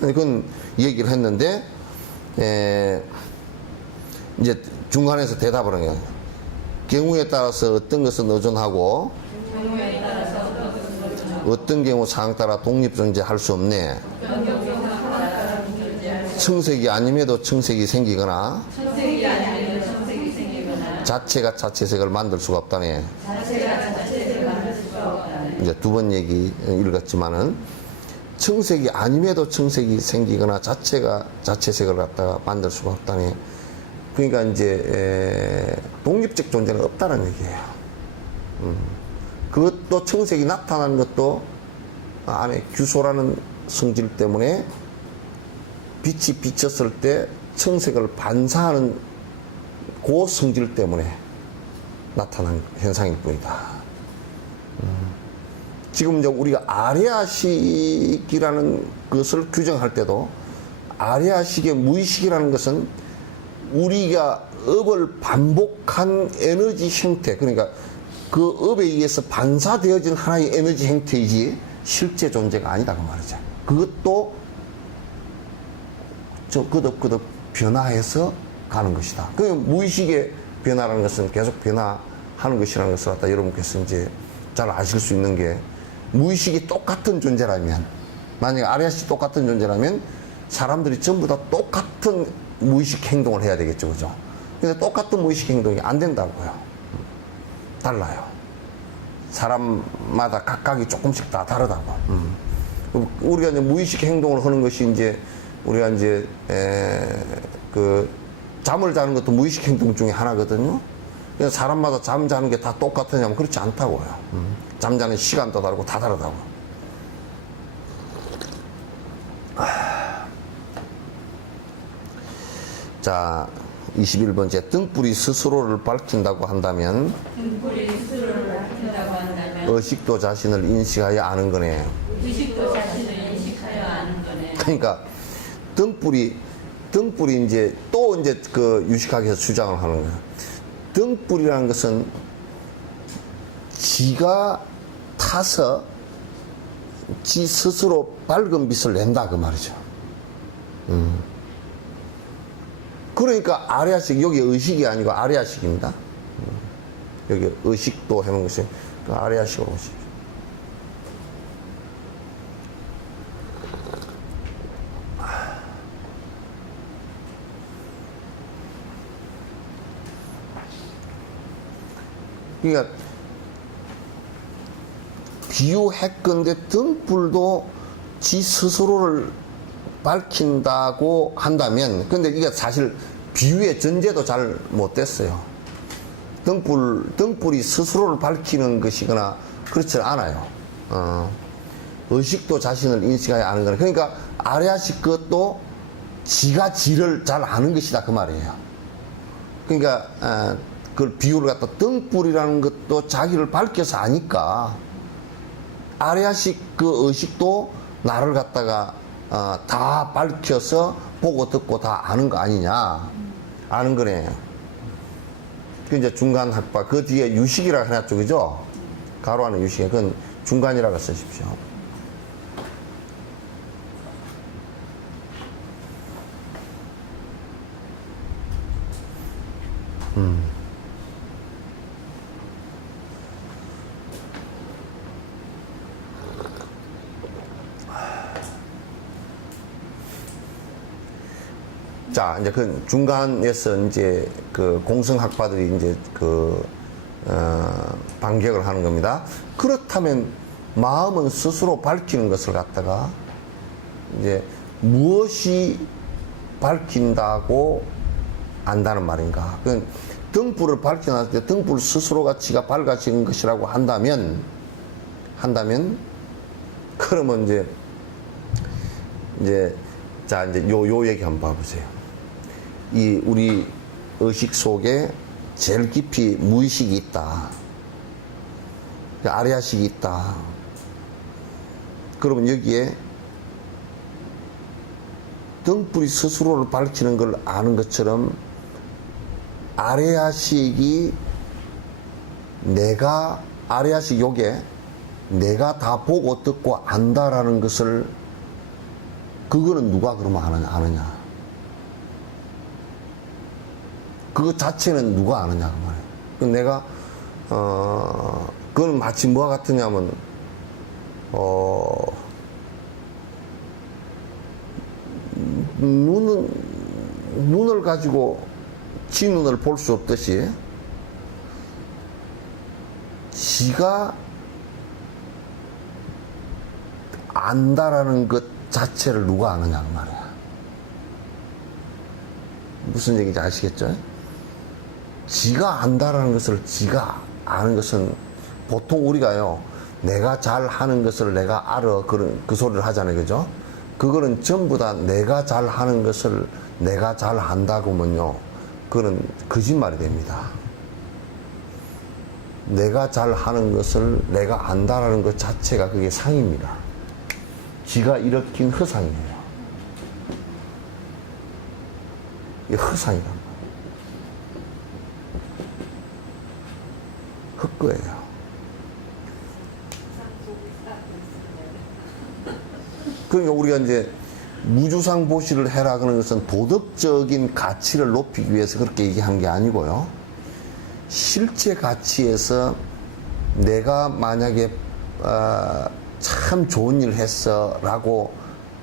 그건 얘기를 했는데 이제 중간에서 대답을 한 거야. 경우에 따라서 어떤 것은 의존하고 경우에 따라서 어떤 것은 의존하고 어떤 경우 상황 따라 독립 존재할 수 없네. 어떤 경우 상황 따라 존재할 수 청색이 아님에도 청색이 생기거나 청색이 아니면 청색이 생기거나 자체가 자체색을 만들 수가 없다네. 자체가 자체를 만들 수가 없다는 이제 두 번 얘기 읽었지만은 청색이 아님에도 청색이 생기거나 자체가 자체색을 갖다가 만들 수가 없다네. 그러니까 이제 독립적 존재는 없다는 얘기예요. 그것도 청색이 나타나는 것도 안에 규소라는 성질 때문에 빛이 비쳤을 때 청색을 반사하는 그 성질 때문에 나타난 현상일 뿐이다. 지금 이제 우리가 아레아식이라는 것을 규정할 때도 아레아식의 무의식이라는 것은 우리가 업을 반복한 에너지 형태, 그러니까 그 업에 의해서 반사되어진 하나의 에너지 형태이지 실제 존재가 아니다 그 말이죠. 그것도 저 끄덕끄덕 변화해서 가는 것이다. 그 무의식의 변화라는 것은 계속 변화하는 것이라는 것을 갖다 여러분께서 이제 잘 아실 수 있는 게, 무의식이 똑같은 존재라면, 만약에 아레아식이 똑같은 존재라면 사람들이 전부 다 똑같은 무의식 행동을 해야 되겠죠, 그죠? 근데 똑같은 무의식 행동이 안 된다고요. 달라요. 사람마다 각각이 조금씩 다 다르다고. 우리가 이제 무의식 행동을 하는 것이 이제 우리가 이제 그 잠을 자는 것도 무의식 행동 중에 하나거든요. 그래서 사람마다 잠 자는 게 다 똑같으냐면 그렇지 않다고요. 잠자는 시간도 다르고 다 다르다고. 자, 21번째. 등불이 스스로를 밝힌다고 한다면 등불이 스스로를 밝힌다고 한다면 의식도 자신을 인식하여 아는 거네. 의식도 자신을 인식하여 아는 거네. 그러니까 등불이 이제 또 이제 그 유식학에서 주장을 하는 거야. 등불이라는 것은 지가 타서 지 스스로 밝은 빛을 낸다 그 말이죠. 그러니까 아레아식, 여기 의식이 아니고 아레아식입니다. 여기 의식도 해놓은 것이 그 아레아식으로 보십시오. 그러니까 비유했건데 등불도 지 스스로를 밝힌다고 한다면, 근데 이게 사실 비유의 전제도 잘 못됐어요. 등불이 스스로를 밝히는 것이거나 그렇지 않아요. 의식도 자신을 인식하여 아는 거나. 그러니까 아레아식 것도 지가 지를 잘 아는 것이다 그 말이에요. 그러니까 그걸 비유를 갖다 등불이라는 것도 자기를 밝혀서 아니까 아레아식 그 의식도 나를 갖다가 다 밝혀서 보고 듣고 다 아는 거 아니냐, 아는 거네. 그 이제 중간 학파, 그 뒤에 유식이라고 해놨죠, 그죠? 가로 안에 유식이, 그건 중간이라고 쓰십시오. 자, 이제 그 중간에서 이제 그 공성학파들이 이제 반격을 하는 겁니다. 그렇다면 마음은 스스로 밝히는 것을 갖다가 이제 무엇이 밝힌다고 안다는 말인가? 그 등불을 밝혀놨을 때 등불 스스로가 지가 밝아지는 것이라고 한다면 그러면 이제 자, 이제 요 얘기 한번 봐보세요. 이 우리 의식 속에 제일 깊이 무의식이 있다. 아레아식이 있다. 그러면 여기에 등불이 스스로를 밝히는 걸 아는 것처럼 아레아식이 아레아식 요게 내가 다 보고 듣고 안다라는 것을, 그거는 누가 그러면 아느냐? 그거 자체는 누가 아느냐 그 말이에요. 내가 그건 마치 뭐와 같으냐면 눈을 가지고 지 눈을 볼 수 없듯이 지가 안다라는 것 자체를 누가 아느냐 그 말이야. 무슨 얘기인지 아시겠죠? 지가 안다라는 것을 지가 아는 것은 보통 우리가요, 내가 잘 하는 것을 내가 알아, 그 소리를 하잖아요. 그죠? 그거는 전부 다 내가 잘 하는 것을 내가 잘 한다고 하면요, 그거는 거짓말이 됩니다. 내가 잘 하는 것을 내가 안다라는 것 자체가 그게 상입니다. 지가 일으킨 허상이에요. 이게 허상이란 거예요. 헛거예요. 그러니까 우리가 이제 무주상 보시를 해라 그러는 것은 도덕적인 가치를 높이기 위해서 그렇게 얘기한 게 아니고요. 실제 가치에서 내가 만약에 참 좋은 일 했어 라고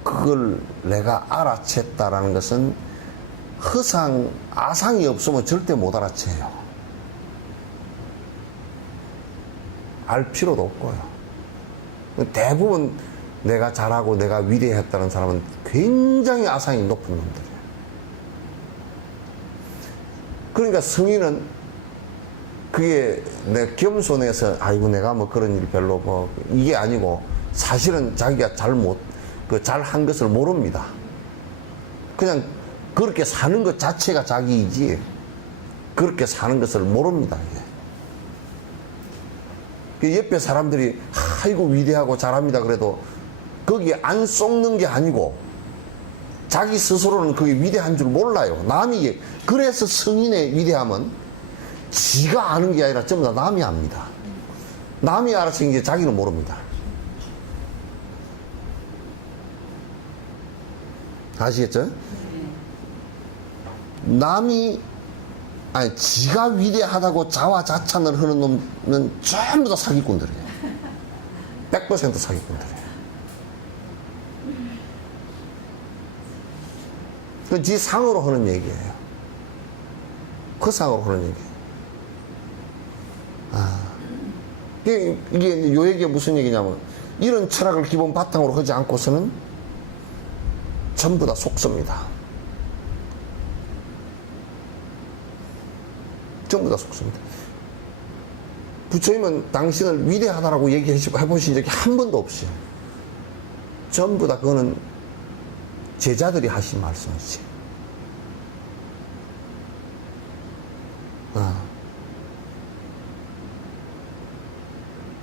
그걸 내가 알아챘다라는 것은 허상, 아상이 없으면 절대 못 알아채요. 알 필요도 없고요. 대부분 내가 잘하고 내가 위대했다는 사람은 굉장히 아상이 높은 놈들이에요. 그러니까 성인은 그게 내 겸손해서 아이고 내가 뭐 그런 일 별로 뭐 이게 아니고 사실은 자기가 잘한 것을 모릅니다. 그냥 그렇게 사는 것 자체가 자기이지 그렇게 사는 것을 모릅니다. 이게. 옆에 사람들이 아이고 위대하고 잘합니다 그래도 거기에 안 쏙는 게 아니고 자기 스스로는 그게 위대한 줄 몰라요. 남이 그래서 성인의 위대함은 지가 아는 게 아니라 전부 다 남이 압니다. 남이 알아서 이제 자기는 모릅니다. 아시겠죠? 지가 위대하다고 자화자찬을 하는 놈은 전부 다 사기꾼들이에요. 100% 사기꾼들이에요. 그건 지 상으로 하는 얘기예요. 그 상으로 하는 얘기예요. 이게 요 얘기가 무슨 얘기냐면 이런 철학을 기본 바탕으로 하지 않고서는 전부 다 속습니다. 전부 다 속습니다. 부처님은 당신을 위대하다라고 얘기해보신 적이 한 번도 없어요. 전부 다 그거는 제자들이 하신 말씀이지.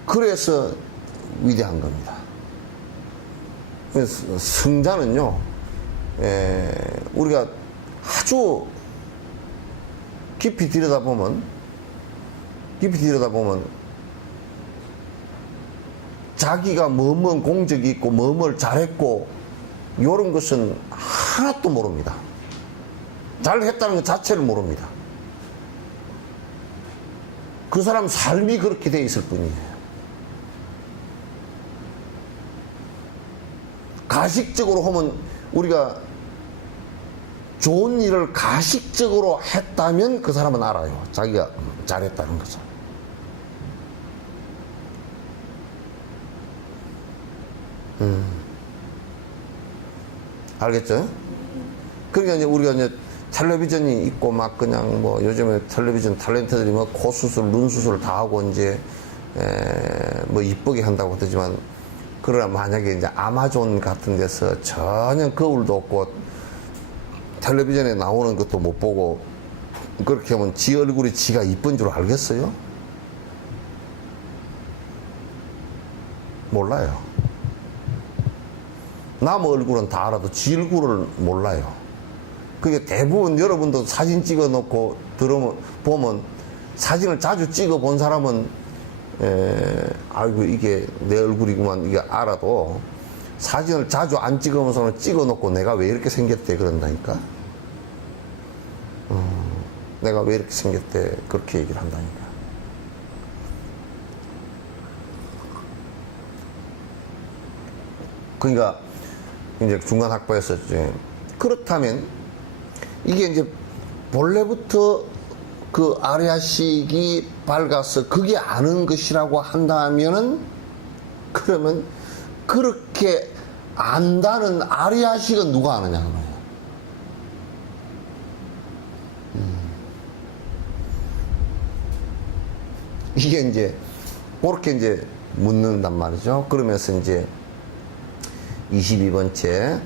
그래서 위대한 겁니다. 그래서 성자는요, 우리가 아주 깊이 들여다보면 자기가 뭐뭐 공적이 있고 뭐뭘 잘했고 이런 것은 하나도 모릅니다. 잘했다는 것 자체를 모릅니다. 그 사람 삶이 그렇게 돼 있을 뿐이에요. 가식적으로 하면 우리가 좋은 일을 가식적으로 했다면 그 사람은 알아요. 자기가 잘했다는 거죠. 알겠죠? 그러니까 이제 우리가 이제 텔레비전이 있고 막 그냥 뭐 요즘에 텔레비전 탤런트들이 뭐 코수술, 눈수술 다 하고 이제 뭐 이쁘게 한다고 하지만 그러나 만약에 이제 아마존 같은 데서 전혀 거울도 없고 텔레비전에 나오는 것도 못 보고 그렇게 하면 지 얼굴이 지가 이쁜 줄 알겠어요? 몰라요. 남 얼굴은 다 알아도 지 얼굴을 몰라요. 그게 대부분 여러분도 사진 찍어 놓고 보면 사진을 자주 찍어 본 사람은 아이고 이게 내 얼굴이구만 이게 알아도 사진을 자주 안 찍으면서는 찍어 놓고 내가 왜 이렇게 생겼대 그런다니까. 내가 왜 이렇게 생겼대 그렇게 얘기를 한다니까. 그러니까 이제 중간 학부에서 이제 그렇다면 이게 이제 본래부터 그 아리아식이 밝아서 그게 아는 것이라고 한다면은 그러면 그렇게 안다는 아리아식은 누가 아느냐 그 말이에요. 이게 이제 그렇게 이제 묻는단 말이죠. 그러면서 이제 22번째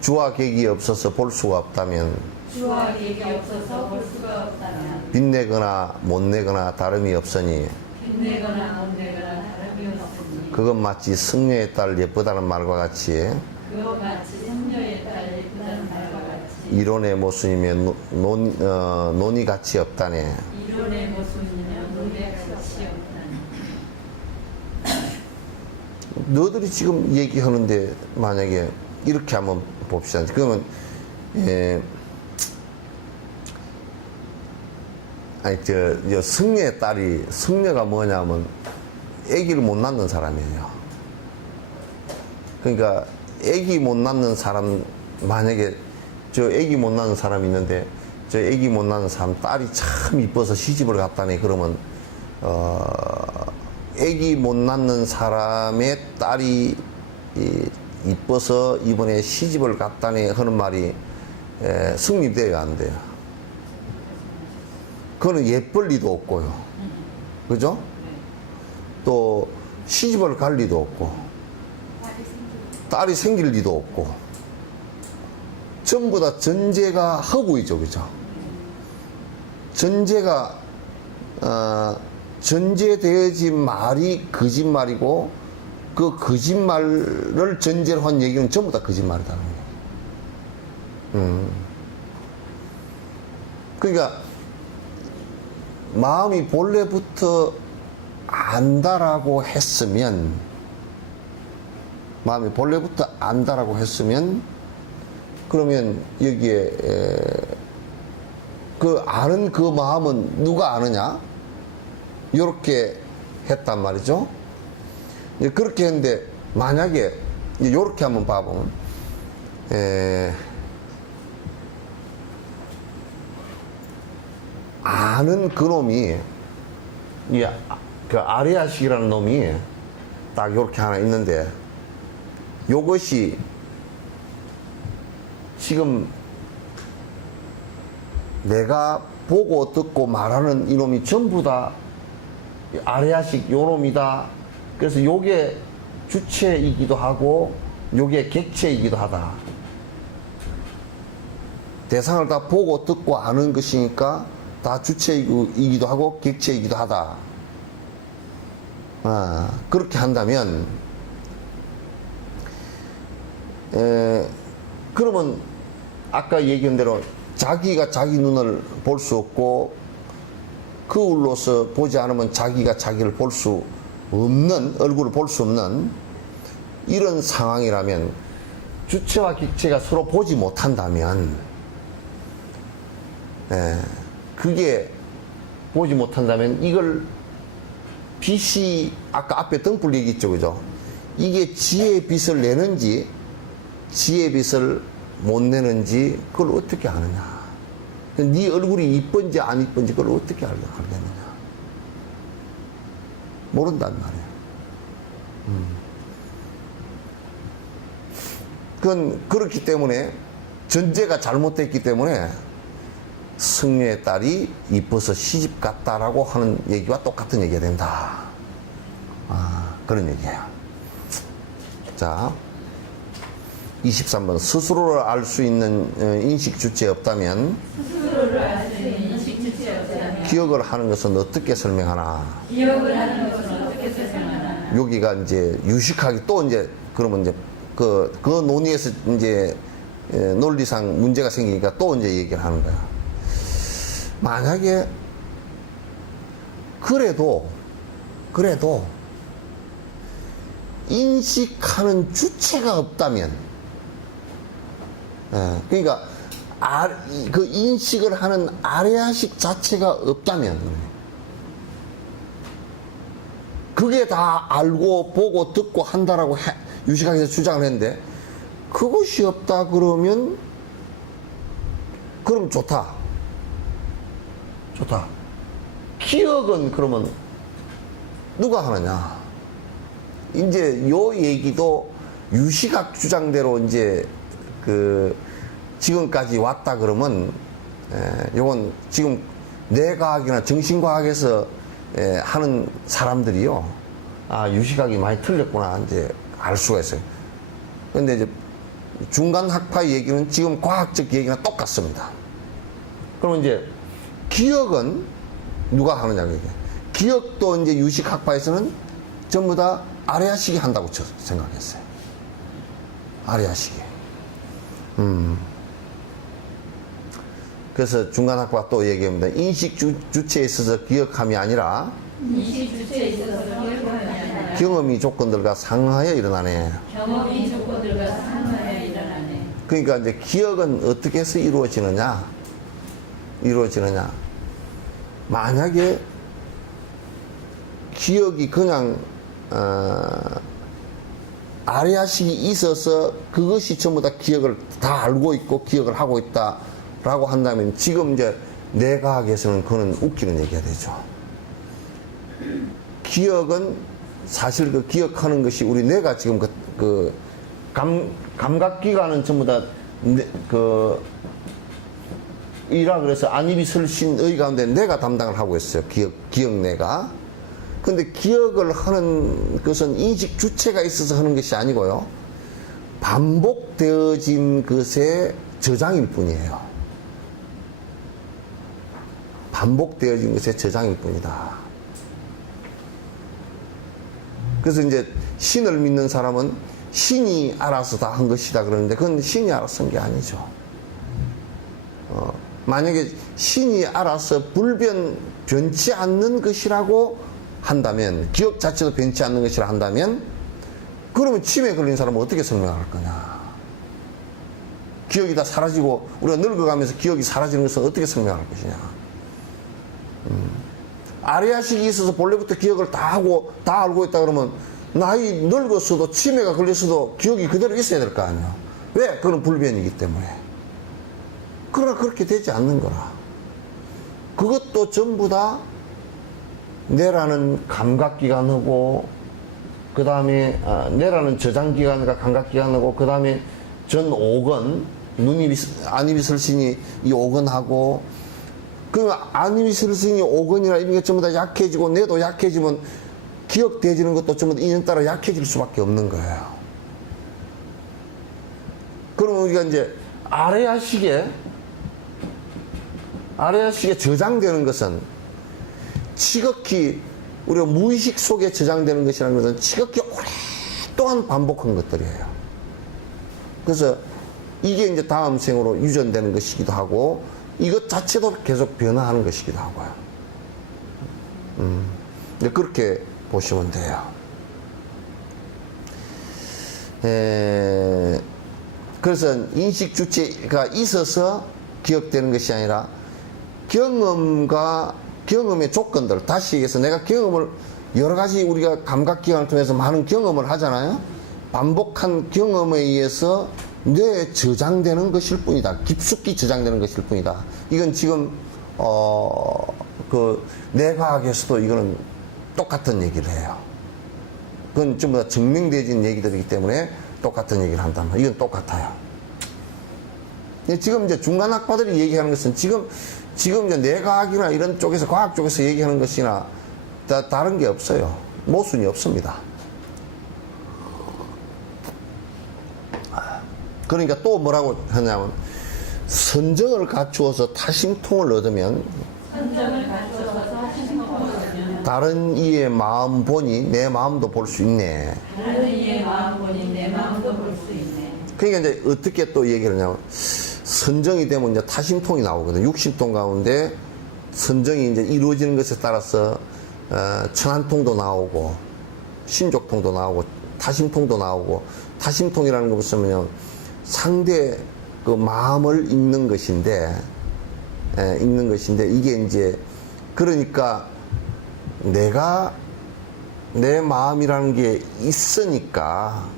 주와 객이 없어서 볼 수가 없다면 주와 객이 없어서 볼 수가 없다면 빛내거나 못 내거나 다름이 없으니 빛내거나 못 내거나 다름이 없으니 그것 마치 승려의 딸 예쁘다는 말과 같이 그것 마치 성녀의 딸 예쁘다는 말과 같이 이론의 모순이며 논이 가치 없다네. 이론의 모순이며 논의 가치 없다니. 너희들이 지금 얘기하는데 만약에 이렇게 한번 봅시다. 그러면 아니 저 승려의 딸이 승려가 뭐냐면 아기를 못 낳는 사람이에요. 그러니까 아기 못 낳는 사람 만약에 저 아기 못 낳는 사람이 있는데 저 아기 못 낳는 사람 딸이 참 이뻐서 시집을 갔다니 그러면 아기 못 낳는 사람의 딸이 이뻐서 이번에 시집을 갔다니 하는 말이 성립돼야 안 돼요. 그거는 예쁠 리도 없고요. 그죠? 또 시집을 갈 리도 없고 딸이 생길 리도 없고 전부 다 전제가 허구이죠. 그죠? 전제가 전제되어진 말이 거짓말이고 그 거짓말을 전제로 한 얘기는 전부 다 거짓말이다는 거예요. 그러니까 마음이 본래부터 안다라고 했으면 그러면 여기에 그 아는 그 마음은 누가 아느냐? 요렇게 했단 말이죠. 그렇게 했는데 만약에 요렇게 한번 봐보면 아는 그 놈이 그 아리아식이라는 놈이 딱 요렇게 하나 있는데 요것이 지금 내가 보고 듣고 말하는 이놈이 전부 다 아리아식 요놈이다. 그래서 요게 주체이기도 하고 요게 객체이기도 하다. 대상을 다 보고 듣고 아는 것이니까 다 주체이기도 하고 객체이기도 하다. 그렇게 한다면 그러면 아까 얘기한 대로 자기가 자기 눈을 볼 수 없고 거울로서 보지 않으면 자기가 자기를 볼 수 없는, 얼굴을 볼 수 없는 이런 상황이라면 주체와 객체가 서로 보지 못한다면 그게 보지 못한다면 이걸 빛이 아까 앞에 등불 얘기 있죠. 그죠? 이게 지혜의 빛을 내는지 지혜의 빛을 못 내는지 그걸 어떻게 아느냐. 네 얼굴이 이쁜지 안 이쁜지 그걸 어떻게 알겠느냐. 모른단 말이에요. 그건 그렇기 때문에 전제가 잘못됐기 때문에 승려의 딸이 이뻐서 시집 갔다라고 하는 얘기와 똑같은 얘기가 된다. 그런 얘기예요. 자, 23번 스스로를 알 수 있는 인식 주체 없다면 스스로를 알 수 있는 인식 주체 없다면 기억을 하는 것은 어떻게 설명하나. 기억을 하는 것은 어떻게 설명하나. 여기가 이제 유식하게 또 이제 그러면 이제 그 논의에서 이제 논리상 문제가 생기니까 또 이제 얘기를 하는 거야. 만약에 그래도 인식하는 주체가 없다면, 그러니까 그 인식을 하는 아레아식 자체가 없다면, 그게 다 알고 보고 듣고 한다라고 유식학에서 주장을 했는데 그것이 없다 그러면 그럼 좋다. 기억은 그러면 누가 하느냐? 이제 요 얘기도 유식학 주장대로 이제 그 지금까지 왔다 그러면 요건 지금 뇌과학이나 정신과학에서 하는 사람들이요. 아, 유식학이 많이 틀렸구나 이제 알 수가 있어요. 근데 이제 중간 학파의 얘기는 지금 과학적 얘기랑 똑같습니다. 그러면 이제 기억은 누가 하느냐, 그게. 기억도 이제 유식학파에서는 전부 다 아레아식이 한다고 생각했어요. 아레아식이. 그래서 중간학파 또 얘기합니다. 인식 주체에 있어서 기억함이 아니라 인식 주체에 있어서 기억함이 아니라 경험이 조건들과 상하여 일어나네. 경험이 조건들과 상하여 일어나네. 그러니까 이제 기억은 어떻게 해서 이루어지느냐? 만약에 기억이 그냥 아레아식이 있어서 그것이 전부 다 기억을 다 알고 있고 기억을 하고 있다라고 한다면 지금 이제 뇌과학에서는 그거는 웃기는 얘기가 되죠. 기억은 사실 그 기억하는 것이 우리 뇌가 지금 그 감각기관은 전부 다 이라 그래서 안입이설신의 가운데 뇌가 담당을 하고 있어요. 기억뇌가. 근데 기억을 하는 것은 인식 주체가 있어서 하는 것이 아니고요. 반복되어진 것의 저장일 뿐이에요. 반복되어진 것의 저장일 뿐이다. 그래서 이제 신을 믿는 사람은 신이 알아서 다 한 것이다 그러는데 그건 신이 알아서 한 게 아니죠. 만약에 신이 알아서 변치 않는 것이라고 한다면, 기억 자체도 변치 않는 것이라 한다면, 그러면 치매에 걸린 사람은 어떻게 설명할 거냐? 기억이 다 사라지고, 우리가 늙어가면서 기억이 사라지는 것은 어떻게 설명할 것이냐? 아레아식이 있어서 본래부터 기억을 다 하고, 다 알고 있다 그러면, 나이 늙었어도 치매가 걸렸어도 기억이 그대로 있어야 될 거 아니야? 왜? 그건 불변이기 때문에. 그러나 그렇게 되지 않는 거라. 그것도 전부 다 뇌라는 감각기관하고 그 다음에 뇌라는 저장기관과 감각기관하고 그 다음에 전 5근 안입이설신이 이 5근하고 그 안입이설신이 5근이나 이런 게 전부 다 약해지고 뇌도 약해지면 기억되지는 것도 전부 다 인연 따라 약해질 수밖에 없는 거예요. 그러면 우리가 이제 아레아식에 저장되는 것은 지극히 우리가 무의식 속에 저장되는 것이라는 것은 지극히 오랫동안 반복한 것들이에요. 그래서 이게 이제 다음 생으로 유전되는 것이기도 하고 이것 자체도 계속 변화하는 것이기도 하고요. 그렇게 보시면 돼요. 그래서 인식 주체가 있어서 기억되는 것이 아니라 경험의 조건들, 다시 얘기해서 내가 경험을 여러 가지 우리가 감각기관을 통해서 많은 경험을 하잖아요. 반복한 경험에 의해서 뇌에 저장되는 것일 뿐이다. 깊숙이 저장되는 것일 뿐이다. 이건 지금 그 뇌과학에서도 이거는 똑같은 얘기를 해요. 그건 전부 다 증명되어진 얘기들이기 때문에 똑같은 얘기를 한단 말이에요. 이건 똑같아요. 지금 이제 중간학파들이 얘기하는 것은 지금 이제 뇌과학이나 이런 쪽에서 과학 쪽에서 얘기하는 것이나 다른 게 없어요. 모순이 없습니다. 그러니까 또 뭐라고 하냐면 선정을 갖추어서 타심통을 얻으면 다른 이의 마음 보니 내 마음도 볼 수 있네. 다른 이의 마음 보니 내 마음도 볼 수 있네. 그러니까 이제 어떻게 또 얘기를 하냐면 선정이 되면 이제 타심통이 나오거든. 육신통 가운데 선정이 이제 이루어지는 것에 따라서 천안통도 나오고 신족통도 나오고 타심통도 나오고 타심통이라는 거 보시면요 상대 그 마음을 읽는 것인데 이게 이제 그러니까 내가 내 마음이라는 게 있으니까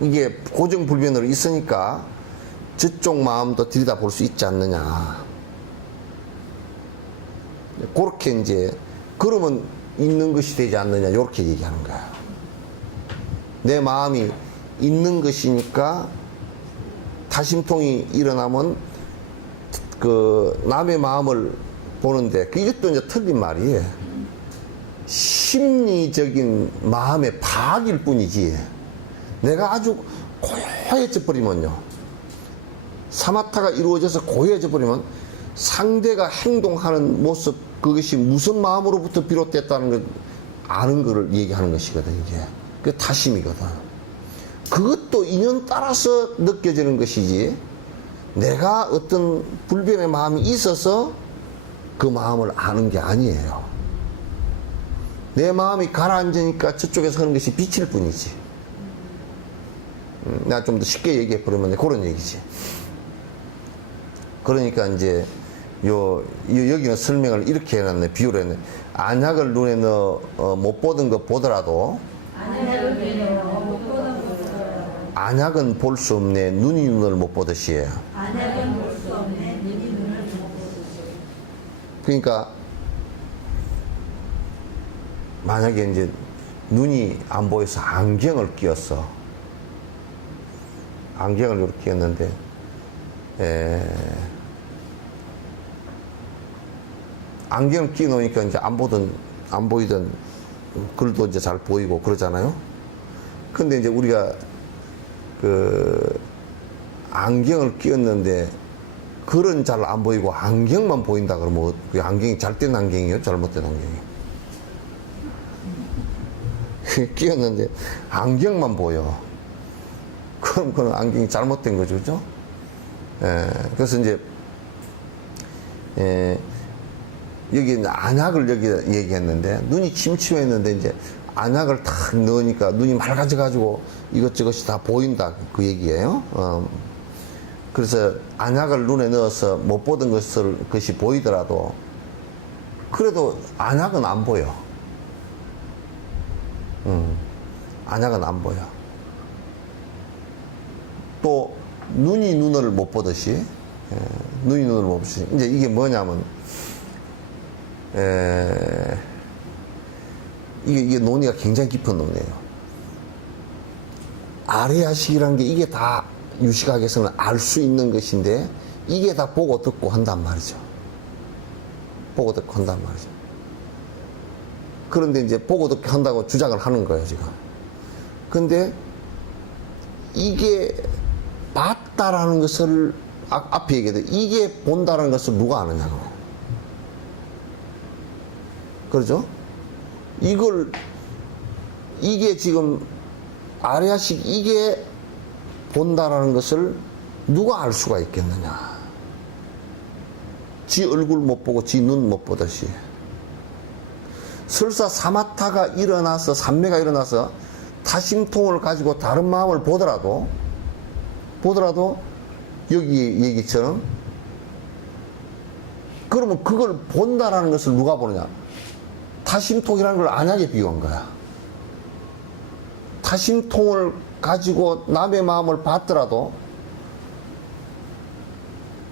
이게 고정불변으로 있으니까 저쪽 마음도 들여다볼 수 있지 않느냐. 그렇게 이제 그러면 있는 것이 되지 않느냐 이렇게 얘기하는 거야. 내 마음이 있는 것이니까 타심통이 일어나면 그 남의 마음을 보는데 이것도 이제 틀린 말이에요. 심리적인 마음의 파악일 뿐이지 내가 아주 고요해져 버리면요, 사마타가 이루어져서 고요해져 버리면 상대가 행동하는 모습, 그것이 무슨 마음으로부터 비롯됐다는 걸 아는 것을 얘기하는 것이거든. 이게 그 타심이거든. 그것도 인연 따라서 느껴지는 것이지 내가 어떤 불변의 마음이 있어서 그 마음을 아는 게 아니에요. 내 마음이 가라앉으니까 저쪽에서 하는 것이 빛일 뿐이지. 내가 좀 더 쉽게 얘기해 버리면 그런 얘기지. 그러니까 이제 여기는 설명을 이렇게 해놨네. 비유를 했네. 안약을 눈에 넣어 못 보던 것 보더라도 안약은 볼 수 없네. 눈이 눈을 못 보듯이. 안약은 볼 수 없네. 눈이 눈을 못 보듯이. 그러니까 만약에 이제 눈이 안 보여서 안경을 끼웠어. 안경을 이렇게 끼웠는데 안경을 끼 놓으니까 이제 안 보이던 글도 이제 잘 보이고 그러잖아요. 근데 이제 우리가 그 안경을 끼웠는데 글은 잘 안 보이고 안경만 보인다 그러면 그 안경이 잘된 안경이에요? 잘못된 안경이에요? 끼웠는데 안경만 보여. 그럼 그건 안경이 잘못된 거죠, 그죠? 그래서 이제 여기 이제 안약을 여기 얘기했는데 눈이 침침했는데 이제 안약을 탁 넣으니까 눈이 맑아져가지고 이것저것이 다 보인다 그 얘기예요. 그래서 안약을 눈에 넣어서 못 보던 것이 보이더라도 그래도 안약은 안 보여. 안약은 안 보여. 또 눈이 눈을 못 보듯이 눈이 눈을 못 보듯이 이제 이게 뭐냐면 이게 논의가 굉장히 깊은 논의예요. 아레아식이라는 게 이게 다 유식학에서는 알 수 있는 것인데 이게 다 보고 듣고 한단 말이죠. 보고 듣고 한단 말이죠. 그런데 이제 보고 듣고 한다고 주장을 하는 거예요, 지금. 근데 이게 봤다라는 것을 앞에 얘기했는데 이게 본다라는 것을 누가 아느냐고. 그렇죠? 이게 지금 아레아식 이게 본다라는 것을 누가 알 수가 있겠느냐. 지 얼굴 못 보고 지 눈 못 보듯이. 설사 사마타가 일어나서 삼매가 일어나서 타심통을 가지고 다른 마음을 보더라도 여기 얘기처럼 그러면 그걸 본다라는 것을 누가 보느냐. 타심통이라는 걸 안약에 비유한 거야. 타심통을 가지고 남의 마음을 봤더라도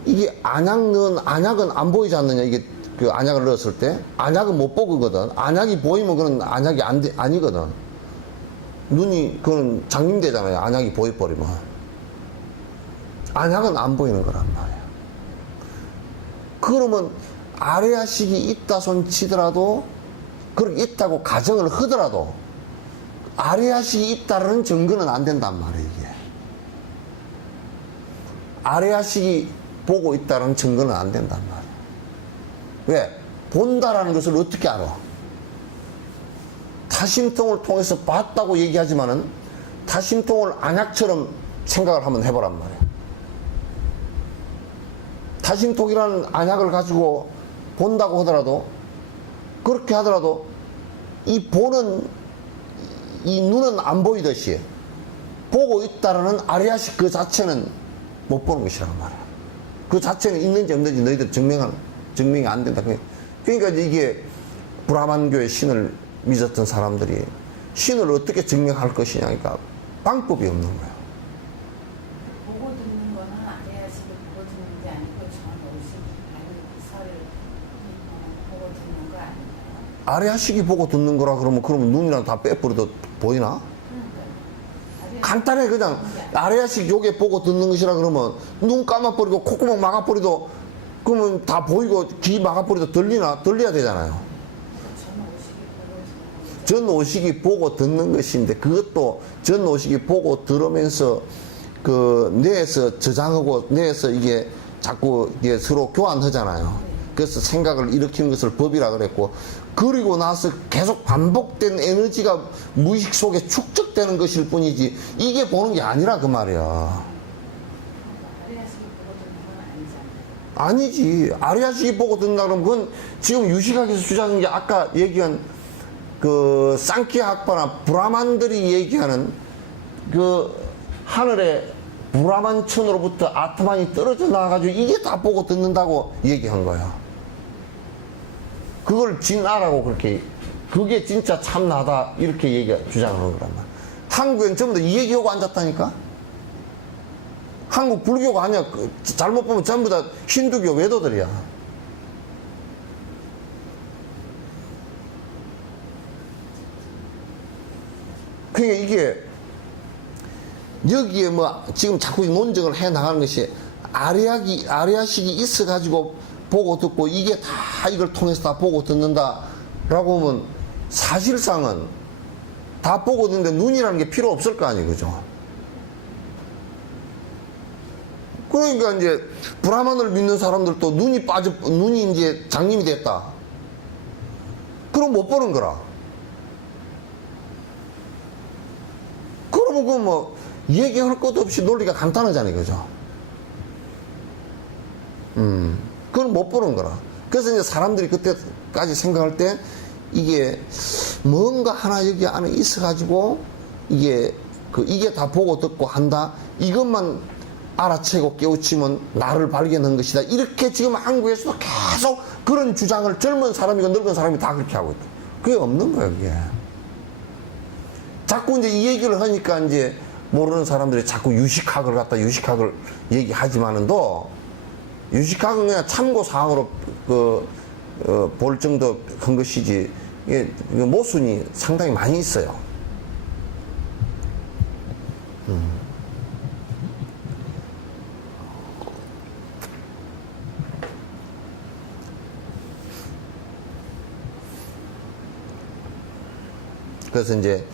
이게 안약은 안 보이지 않느냐. 이게 그 안약을 넣었을 때 안약은 못 보거든. 안약이 보이면 그건 안약이 아니거든. 눈이 그건 장님되잖아요. 안약이 보여버리면 안약은 안 보이는 거란 말이야. 그러면 아레아식이 있다 손 치더라도 그렇게 있다고 가정을 하더라도 아레아식이 있다는 증거는 안 된단 말이에요. 이게 아레아식이 보고 있다는 증거는 안 된단 말이에요. 왜? 본다라는 것을 어떻게 알아? 타심통을 통해서 봤다고 얘기하지만은 타심통을 안약처럼 생각을 한번 해보란 말이에요. 타심통이라는 안약을 가지고 본다고 하더라도 그렇게 하더라도 이 보는 이 눈은 안 보이듯이 보고 있다라는 아레아식 그 자체는 못 보는 것이란 말이야. 그 자체는 있는지 없는지 너희들 증명이 안 된다. 그러니까 이게 브라만교의 신을 믿었던 사람들이 신을 어떻게 증명할 것이냐니까 방법이 없는 거야. 아래아식이 보고 듣는 거라 그러면 눈이랑 다 빼버려도 보이나? 간단해. 그냥 아래아식 요게 보고 듣는 것이라 그러면 눈 감아버리고 콧구멍 막아버리도 그러면 다 보이고 귀 막아버리도 들려야 되잖아요. 전오식이 보고 듣는 것인데 그것도 전오식이 보고 들으면서 그 뇌에서 저장하고 뇌에서 이게 자꾸 이게 서로 교환하잖아요. 그래서 생각을 일으키는 것을 법이라 그랬고, 그리고 나서 계속 반복된 에너지가 무의식 속에 축적되는 것일 뿐이지 이게 보는 게 아니라 그 말이야. 아니지. 아리아식이 보고 듣는다 그러면 그건 지금 유식학에서 주장한 게 아까 얘기한 그 쌍키아 학파나 브라만들이 얘기하는 그 하늘에 브라만 천으로부터 아트만이 떨어져 나와가지고 이게 다 보고 듣는다고 얘기한 거야. 그걸 진아라고 그렇게, 그게 진짜 참나다 이렇게 주장하는 거란 말이야. 한국엔 전부 다 이 얘기하고 앉았다니까? 한국 불교가 아니야. 잘못 보면 전부 다 힌두교 외도들이야. 그러니까 이게 여기에 뭐 지금 자꾸 논증을 해 나가는 것이 아리아식이 있어가지고 보고 듣고 이게 다 이걸 통해서 다 보고 듣는다라고 하면 사실상은 다 보고 듣는데 눈이라는 게 필요 없을 거 아니에요. 그죠? 그러니까 이제 브라만을 믿는 사람들도 눈이 이제 장님이 됐다. 그럼 못 보는 거라. 그러면 그 뭐 얘기할 것도 없이 논리가 간단하잖아요. 그죠? 그건 못 보는 거라. 그래서 이제 사람들이 그때까지 생각할 때 이게 뭔가 하나 여기 안에 있어가지고 이게 다 보고 듣고 한다. 이것만 알아채고 깨우치면 나를 발견한 것이다. 이렇게 지금 한국에서도 계속 그런 주장을 젊은 사람이고 늙은 사람이 다 그렇게 하고 있다. 그게 없는 거예요, 그게. 자꾸 이제 이 얘기를 하니까 이제 모르는 사람들이 자꾸 유식학을 얘기하지만은도 유식학은 그냥 참고사항으로 볼 정도 한 것이지, 이게 모순이 상당히 많이 있어요. 그래서 이제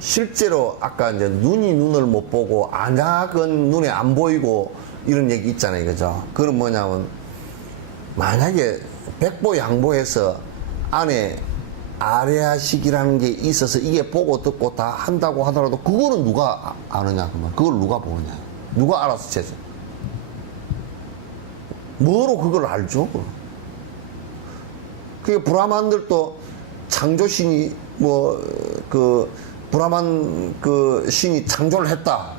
실제로 아까 이제 눈을 못 보고 안약은 눈에 안 보이고 이런 얘기 있잖아요. 그죠? 그건 뭐냐면 만약에 백보양보해서 안에 아레아식이라는 게 있어서 이게 보고 듣고 다 한다고 하더라도 그거는 누가 아느냐? 그러면 그걸 누가 보느냐? 누가 알아서 재죠? 뭐로 그걸 알죠? 그게 브라만들도 창조신이 브라만 신이 창조를 했다.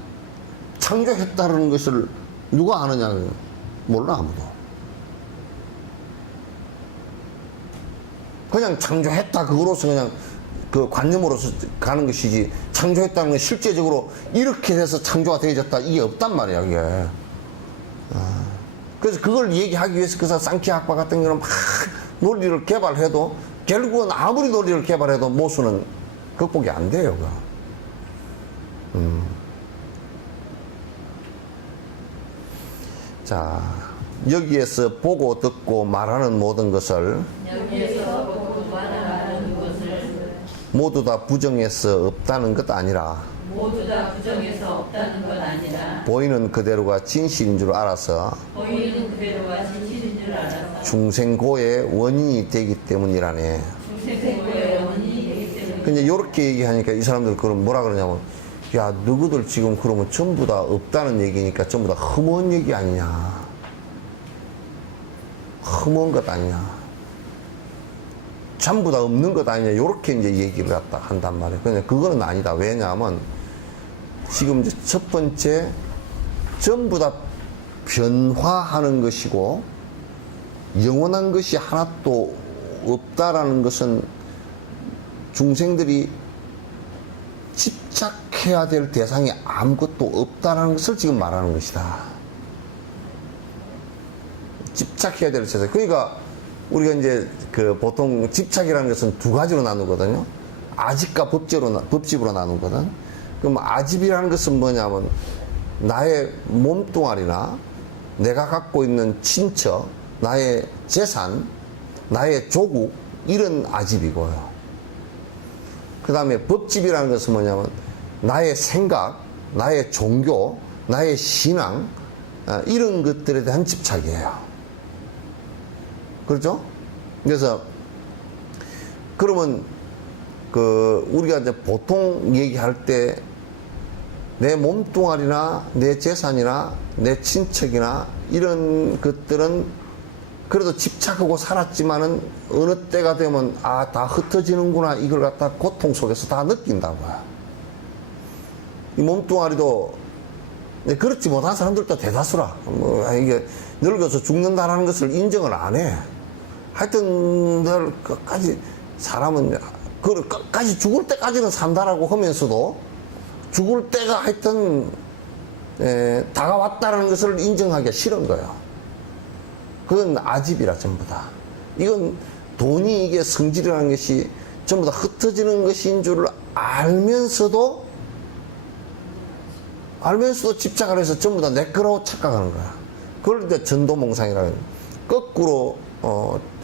창조했다는 것을 누가 아느냐? 몰라, 아무도. 그냥 창조했다. 그거로서 그냥 그 관념으로서 가는 것이지, 창조했다는 건 실제적으로 이렇게 해서 창조가 되어졌다. 이게 없단 말이야, 이게. 그래서 그걸 얘기하기 위해서 그래서 쌍키 학파 같은 경우는 막 논리를 개발해도 결국은 아무리 논리를 개발해도 모순은 극복이 안 돼요. 자, 여기에서 보고 듣고 말하는 모든 것을 모두 다 부정해서 없다는 것 아니라 보이는 그대로가 진실인 줄 알아서 중생고의 원인이 되기 때문이라네. 근데 이렇게 얘기하니까 이 사람들 그럼 뭐라 그러냐면, 야, 너희들 지금 그러면 전부 다 없다는 얘기니까 전부 다 허무한 얘기 아니냐, 허무한 것 아니냐, 전부 다 없는 것 아니냐, 요렇게 이제 얘기를 갖다 한단 말이에요. 근데 그거는 아니다. 왜냐하면 지금 이제 첫 번째 전부 다 변화하는 것이고 영원한 것이 하나도 없다라는 것은 중생들이 집착해야 될 대상이 아무것도 없다라는 것을 지금 말하는 것이다. 집착해야 될 대상. 그러니까 우리가 이제 그 보통 집착이라는 것은 두 가지로 나누거든요. 아집과 법집으로 나누거든. 그럼 아집이라는 것은 뭐냐면 나의 몸뚱아리나 내가 갖고 있는 친척, 나의 재산, 나의 조국, 이런 아집이고요. 그 다음에 법집이라는 것은 뭐냐면 나의 생각, 나의 종교, 나의 신앙, 이런 것들에 대한 집착이에요. 그렇죠? 그래서 그러면 우리가 이제 보통 얘기할 때 내 몸뚱아리나 내 재산이나 내 친척이나 이런 것들은 그래도 집착하고 살았지만은 어느 때가 되면 다 흩어지는구나, 이걸 갖다 고통 속에서 다 느낀다고요. 이 몸뚱아리도 그렇지 못한 사람들도 대다수라. 이게 늙어서 죽는다라는 것을 인정을 안 해. 하여튼 늘 끝까지 사람은 끝까지 죽을 때까지는 산다라고 하면서도 죽을 때가 하여튼 다가왔다는 것을 인정하기가 싫은 거예요. 그건 아집이라 전부 다. 이건 돈이 이게 성질이라는 것이 전부 다 흩어지는 것인 줄 알면서도 집착을 해서 전부 다 내 거라고 착각하는 거야. 그걸 이제 전도몽상이라는, 거꾸로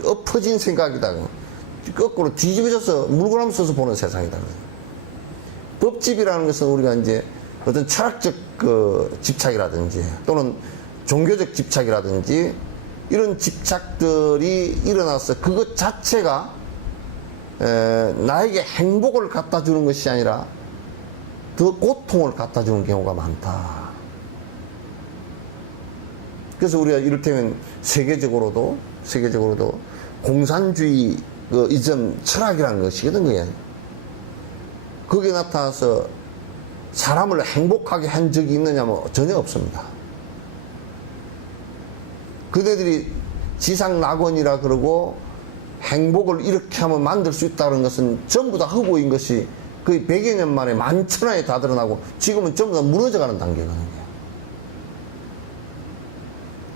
엎어진 생각이다. 거꾸로 뒤집어져서 물구나무 써서 보는 세상이다. 법집이라는 것은 우리가 이제 어떤 철학적 집착이라든지 또는 종교적 집착이라든지 이런 집착들이 일어나서 그것 자체가 나에게 행복을 갖다 주는 것이 아니라 더 고통을 갖다 주는 경우가 많다. 그래서 우리가 이를테면 세계적으로도 공산주의 이점 철학이라는 것이거든, 그게. 거기에 나타나서 사람을 행복하게 한 적이 있느냐면 전혀 없습니다. 그대들이 지상낙원이라 그러고 행복을 이렇게 하면 만들 수 있다는 것은 전부 다 허구인 것이 거의 100여 년 만에 만천하에 다 드러나고 지금은 전부 다 무너져가는 단계거든요.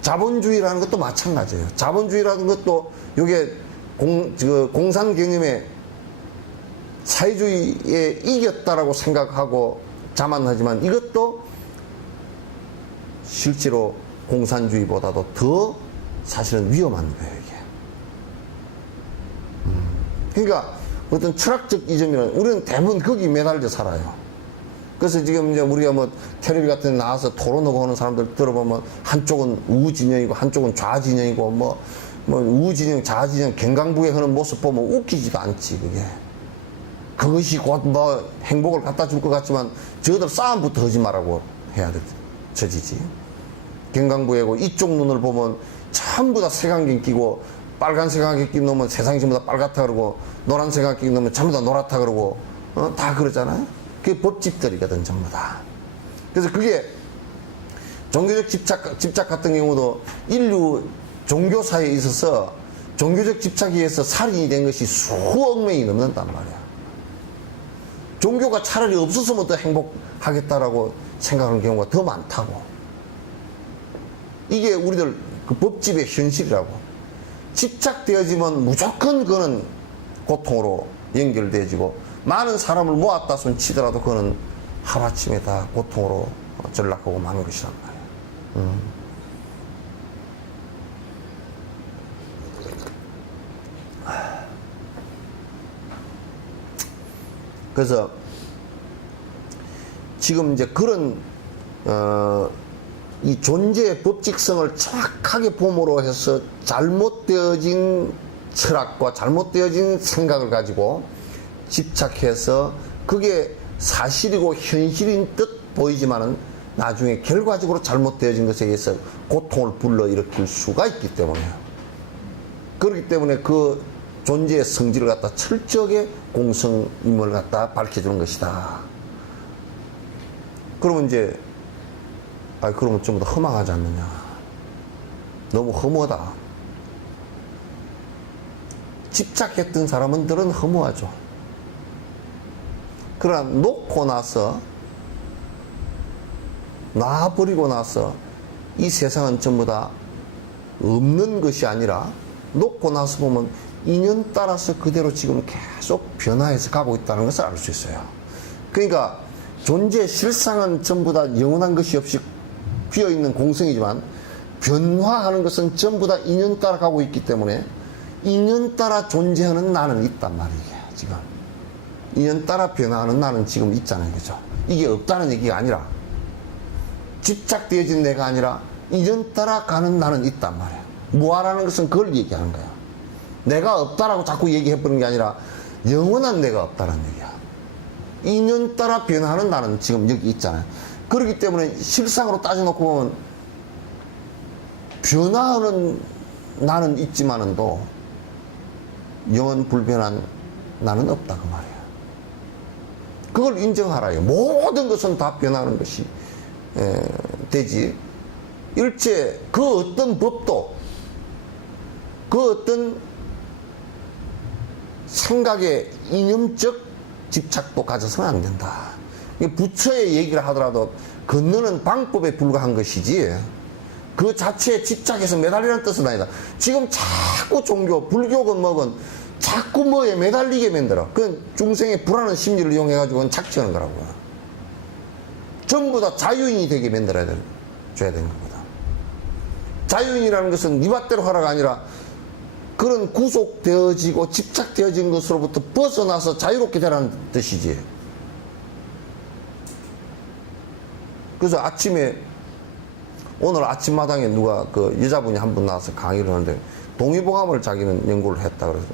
자본주의라는 것도 마찬가지예요. 자본주의라는 것도 이게 공산 개념의 사회주의에 이겼다라고 생각하고 자만하지만 이것도 실제로 공산주의보다도 더 사실은 위험한 거예요, 이게. 그러니까 어떤 철학적 이점이란, 우리는 대부분 거기 매달려 살아요. 그래서 지금 이제 우리가 뭐 텔레비 같은 데 나와서 토론하고 하는 사람들 들어보면 한쪽은 우진영이고 한쪽은 좌진영이고 뭐 우진영, 좌진영, 갱강부에 하는 모습 보면 웃기지도 않지, 그게. 그것이 곧 뭐 행복을 갖다 줄 것 같지만 저들 싸움부터 하지 말라고 해야 돼, 처지지. 갱강부에고 이쪽 눈을 보면 전부 다 색안경 끼고 빨간색 안경 끼 놈은 세상이 전부 다 빨갛다 그러고 노란색 안경 끼 놈은 전부 다 노랗다 그러고 다 그러잖아요. 그게 법집들이거든, 전부 다. 그래서 그게 종교적 집착 같은 경우도 인류 종교사에 있어서 종교적 집착에 의해서 살인이 된 것이 수억 명이 넘는단 말이야. 종교가 차라리 없었으면 더 행복하겠다라고 생각하는 경우가 더 많다고. 이게 우리들 그 법집의 현실이라고. 집착되어지면 무조건 그거는 고통으로 연결되어지고, 많은 사람을 모았다 손 치더라도 그거는 하루아침에 다 고통으로 전락하고 마는 것이란 말이에요. 그래서 지금 이제 그런 이 존재의 법칙성을 정확하게 봄으로 해서 잘못되어진 철학과 잘못되어진 생각을 가지고 집착해서 그게 사실이고 현실인 듯 보이지만은 나중에 결과적으로 잘못되어진 것에 의해서 고통을 불러일으킬 수가 있기 때문에요. 그렇기 때문에 그 존재의 성질을 갖다 철저하게 공성임을 갖다 밝혀주는 것이다. 그러면 이제 그러면 좀 더 허망하지 않느냐. 너무 허무하다. 집착했던 사람들은 허무하죠. 그러나 놓고 나서, 놔버리고 나서 이 세상은 전부 다 없는 것이 아니라 놓고 나서 보면 인연 따라서 그대로 지금 계속 변화해서 가고 있다는 것을 알 수 있어요. 그러니까 존재의 실상은 전부 다 영원한 것이 없이 비어있는 공성이지만 변화하는 것은 전부 다 인연 따라 가고 있기 때문에 인연 따라 존재하는 나는 있단 말이에요. 지금 인연 따라 변화하는 나는 지금 있잖아요. 그죠? 이게 없다는 얘기가 아니라 집착되어진 내가 아니라 인연 따라 가는 나는 있단 말이에요. 무아라는 것은 그걸 얘기하는 거야. 내가 없다라고 자꾸 얘기해버리는 게 아니라 영원한 내가 없다는 얘기야. 인연 따라 변화하는 나는 지금 여기 있잖아요. 그렇기 때문에 실상으로 따져놓고 보면 변화하는 나는 있지만은도 영원 불변한 나는 없다 그 말이야. 그걸 인정하라요. 모든 것은 다 변하는 것이 되지. 일체 그 어떤 법도 그 어떤 생각의 이념적 집착도 가져서는 안 된다. 부처의 얘기를 하더라도 건너는 방법에 불과한 것이지 그 자체에 집착해서 매달리는 뜻은 아니다. 지금 자꾸 종교, 불교건 뭐건 자꾸 뭐에 매달리게 만들어. 그건 중생의 불안한 심리를 이용해가지고 착취하는 거라고요. 전부 다 자유인이 되게 만들어야 줘야 되는 겁니다. 자유인이라는 것은 네 밭대로 하라가 아니라 그런 구속되어지고 집착되어진 것으로부터 벗어나서 자유롭게 되라는 뜻이지. 그래서 아침에 오늘 아침마당에 누가 그 여자분이 한 분 나와서 강의를 하는데 동의보감을 자기는 연구를 했다 그래서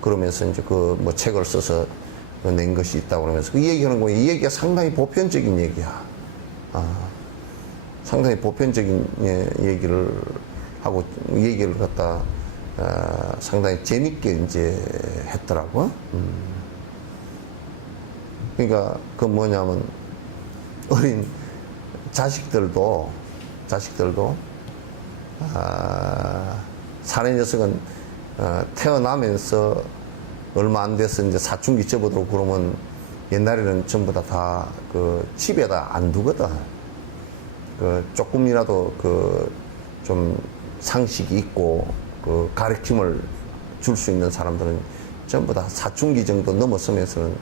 그러면서 이제 그 뭐 책을 써서 낸 것이 있다고 그러면서 그 얘기하는 거예요. 이 얘기가 상당히 보편적인 얘기야. 상당히 보편적인 얘기를 하고 얘기를 갖다 상당히 재밌게 이제 했더라고. 그러니까 그 뭐냐면 어린 자식들도 사내 녀석은 태어나면서 얼마 안 돼서 이제 사춘기 접어들고 그러면 옛날에는 전부 다 그 집에다 안 두거든. 그 조금이라도 그 좀 상식이 있고 그 가르침을 줄 수 있는 사람들은 전부 다 사춘기 정도 넘었으면서는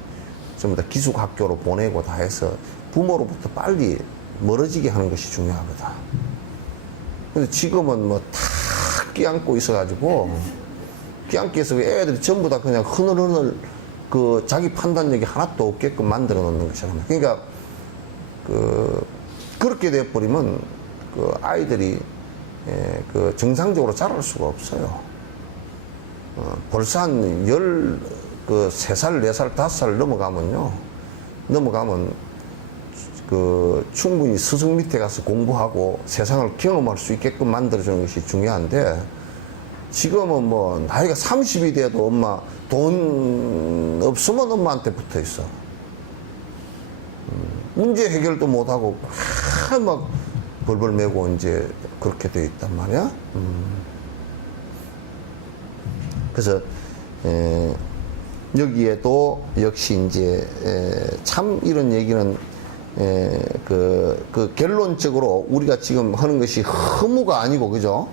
전부 다 기숙학교로 보내고 다 해서 부모로부터 빨리 멀어지게 하는 것이 중요하거든. 근데 지금은 뭐 다 끼안고 있어가지고 끼안고 있어 애들이 전부 다 그냥 흐느흐느 그 자기 판단력이 하나도 없게끔 만들어 놓는 것이잖아요. 그러니까 그렇게 돼버리면 그 아이들이 그 정상적으로 자랄 수가 없어요. 벌써 한 3살, 4살, 5살 넘어가면 그 충분히 스승 밑에 가서 공부하고 세상을 경험할 수 있게끔 만들어주는 것이 중요한데 지금은 뭐 나이가 30이 돼도 엄마 돈 없으면 엄마한테 붙어 있어. 문제 해결도 못하고 막 벌벌 매고 이제 그렇게 돼 있단 말이야. 그래서 여기에도 역시 이제 참 이런 얘기는 그 결론적으로 우리가 지금 하는 것이 허무가 아니고 그죠?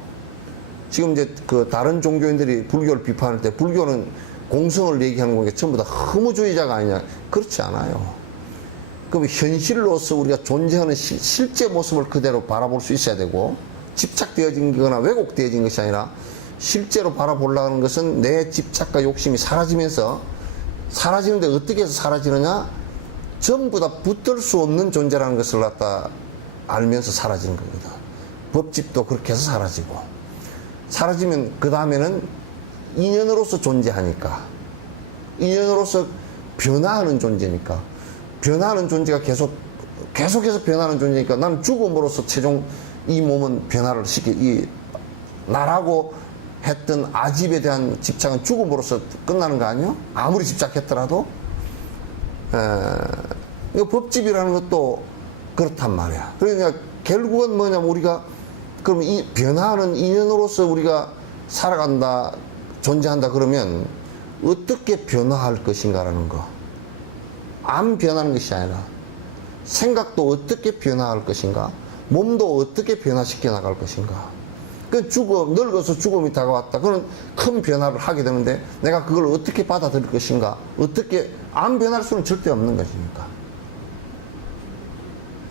지금 이제 그 다른 종교인들이 불교를 비판할 때 불교는 공성을 얘기하는 거니까 전부 다 허무주의자가 아니냐? 그렇지 않아요. 그럼 현실로서 우리가 존재하는 실제 모습을 그대로 바라볼 수 있어야 되고 집착되어진 거나 왜곡되어진 것이 아니라 실제로 바라보려는 것은 내 집착과 욕심이 사라지면서 사라지는데 어떻게 해서 사라지느냐? 전부 다 붙들 수 없는 존재라는 것을 갖다 알면서 사라지는 겁니다. 법집도 그렇게 해서 사라지고 사라지면 그 다음에는 인연으로서 존재하니까 인연으로서 변화하는 존재니까 변화하는 존재가 계속해서 변하는 존재니까 나는 죽음으로써 최종 이 몸은 변화를 나라고 했던 아집에 대한 집착은 죽음으로써 끝나는 거 아니에요? 아무리 집착했더라도 이거 법집이라는 것도 그렇단 말이야. 그러니까 결국은 뭐냐면 우리가 그럼 이 변화하는 인연으로서 우리가 살아간다 존재한다 그러면 어떻게 변화할 것인가라는 거. 안 변하는 것이 아니라 생각도 어떻게 변화할 것인가, 몸도 어떻게 변화시켜 나갈 것인가, 그 늙어서 죽음이 다가왔다. 그런 큰 변화를 하게 되는데 내가 그걸 어떻게 받아들일 것인가? 어떻게 안 변할 수는 절대 없는 것입니까?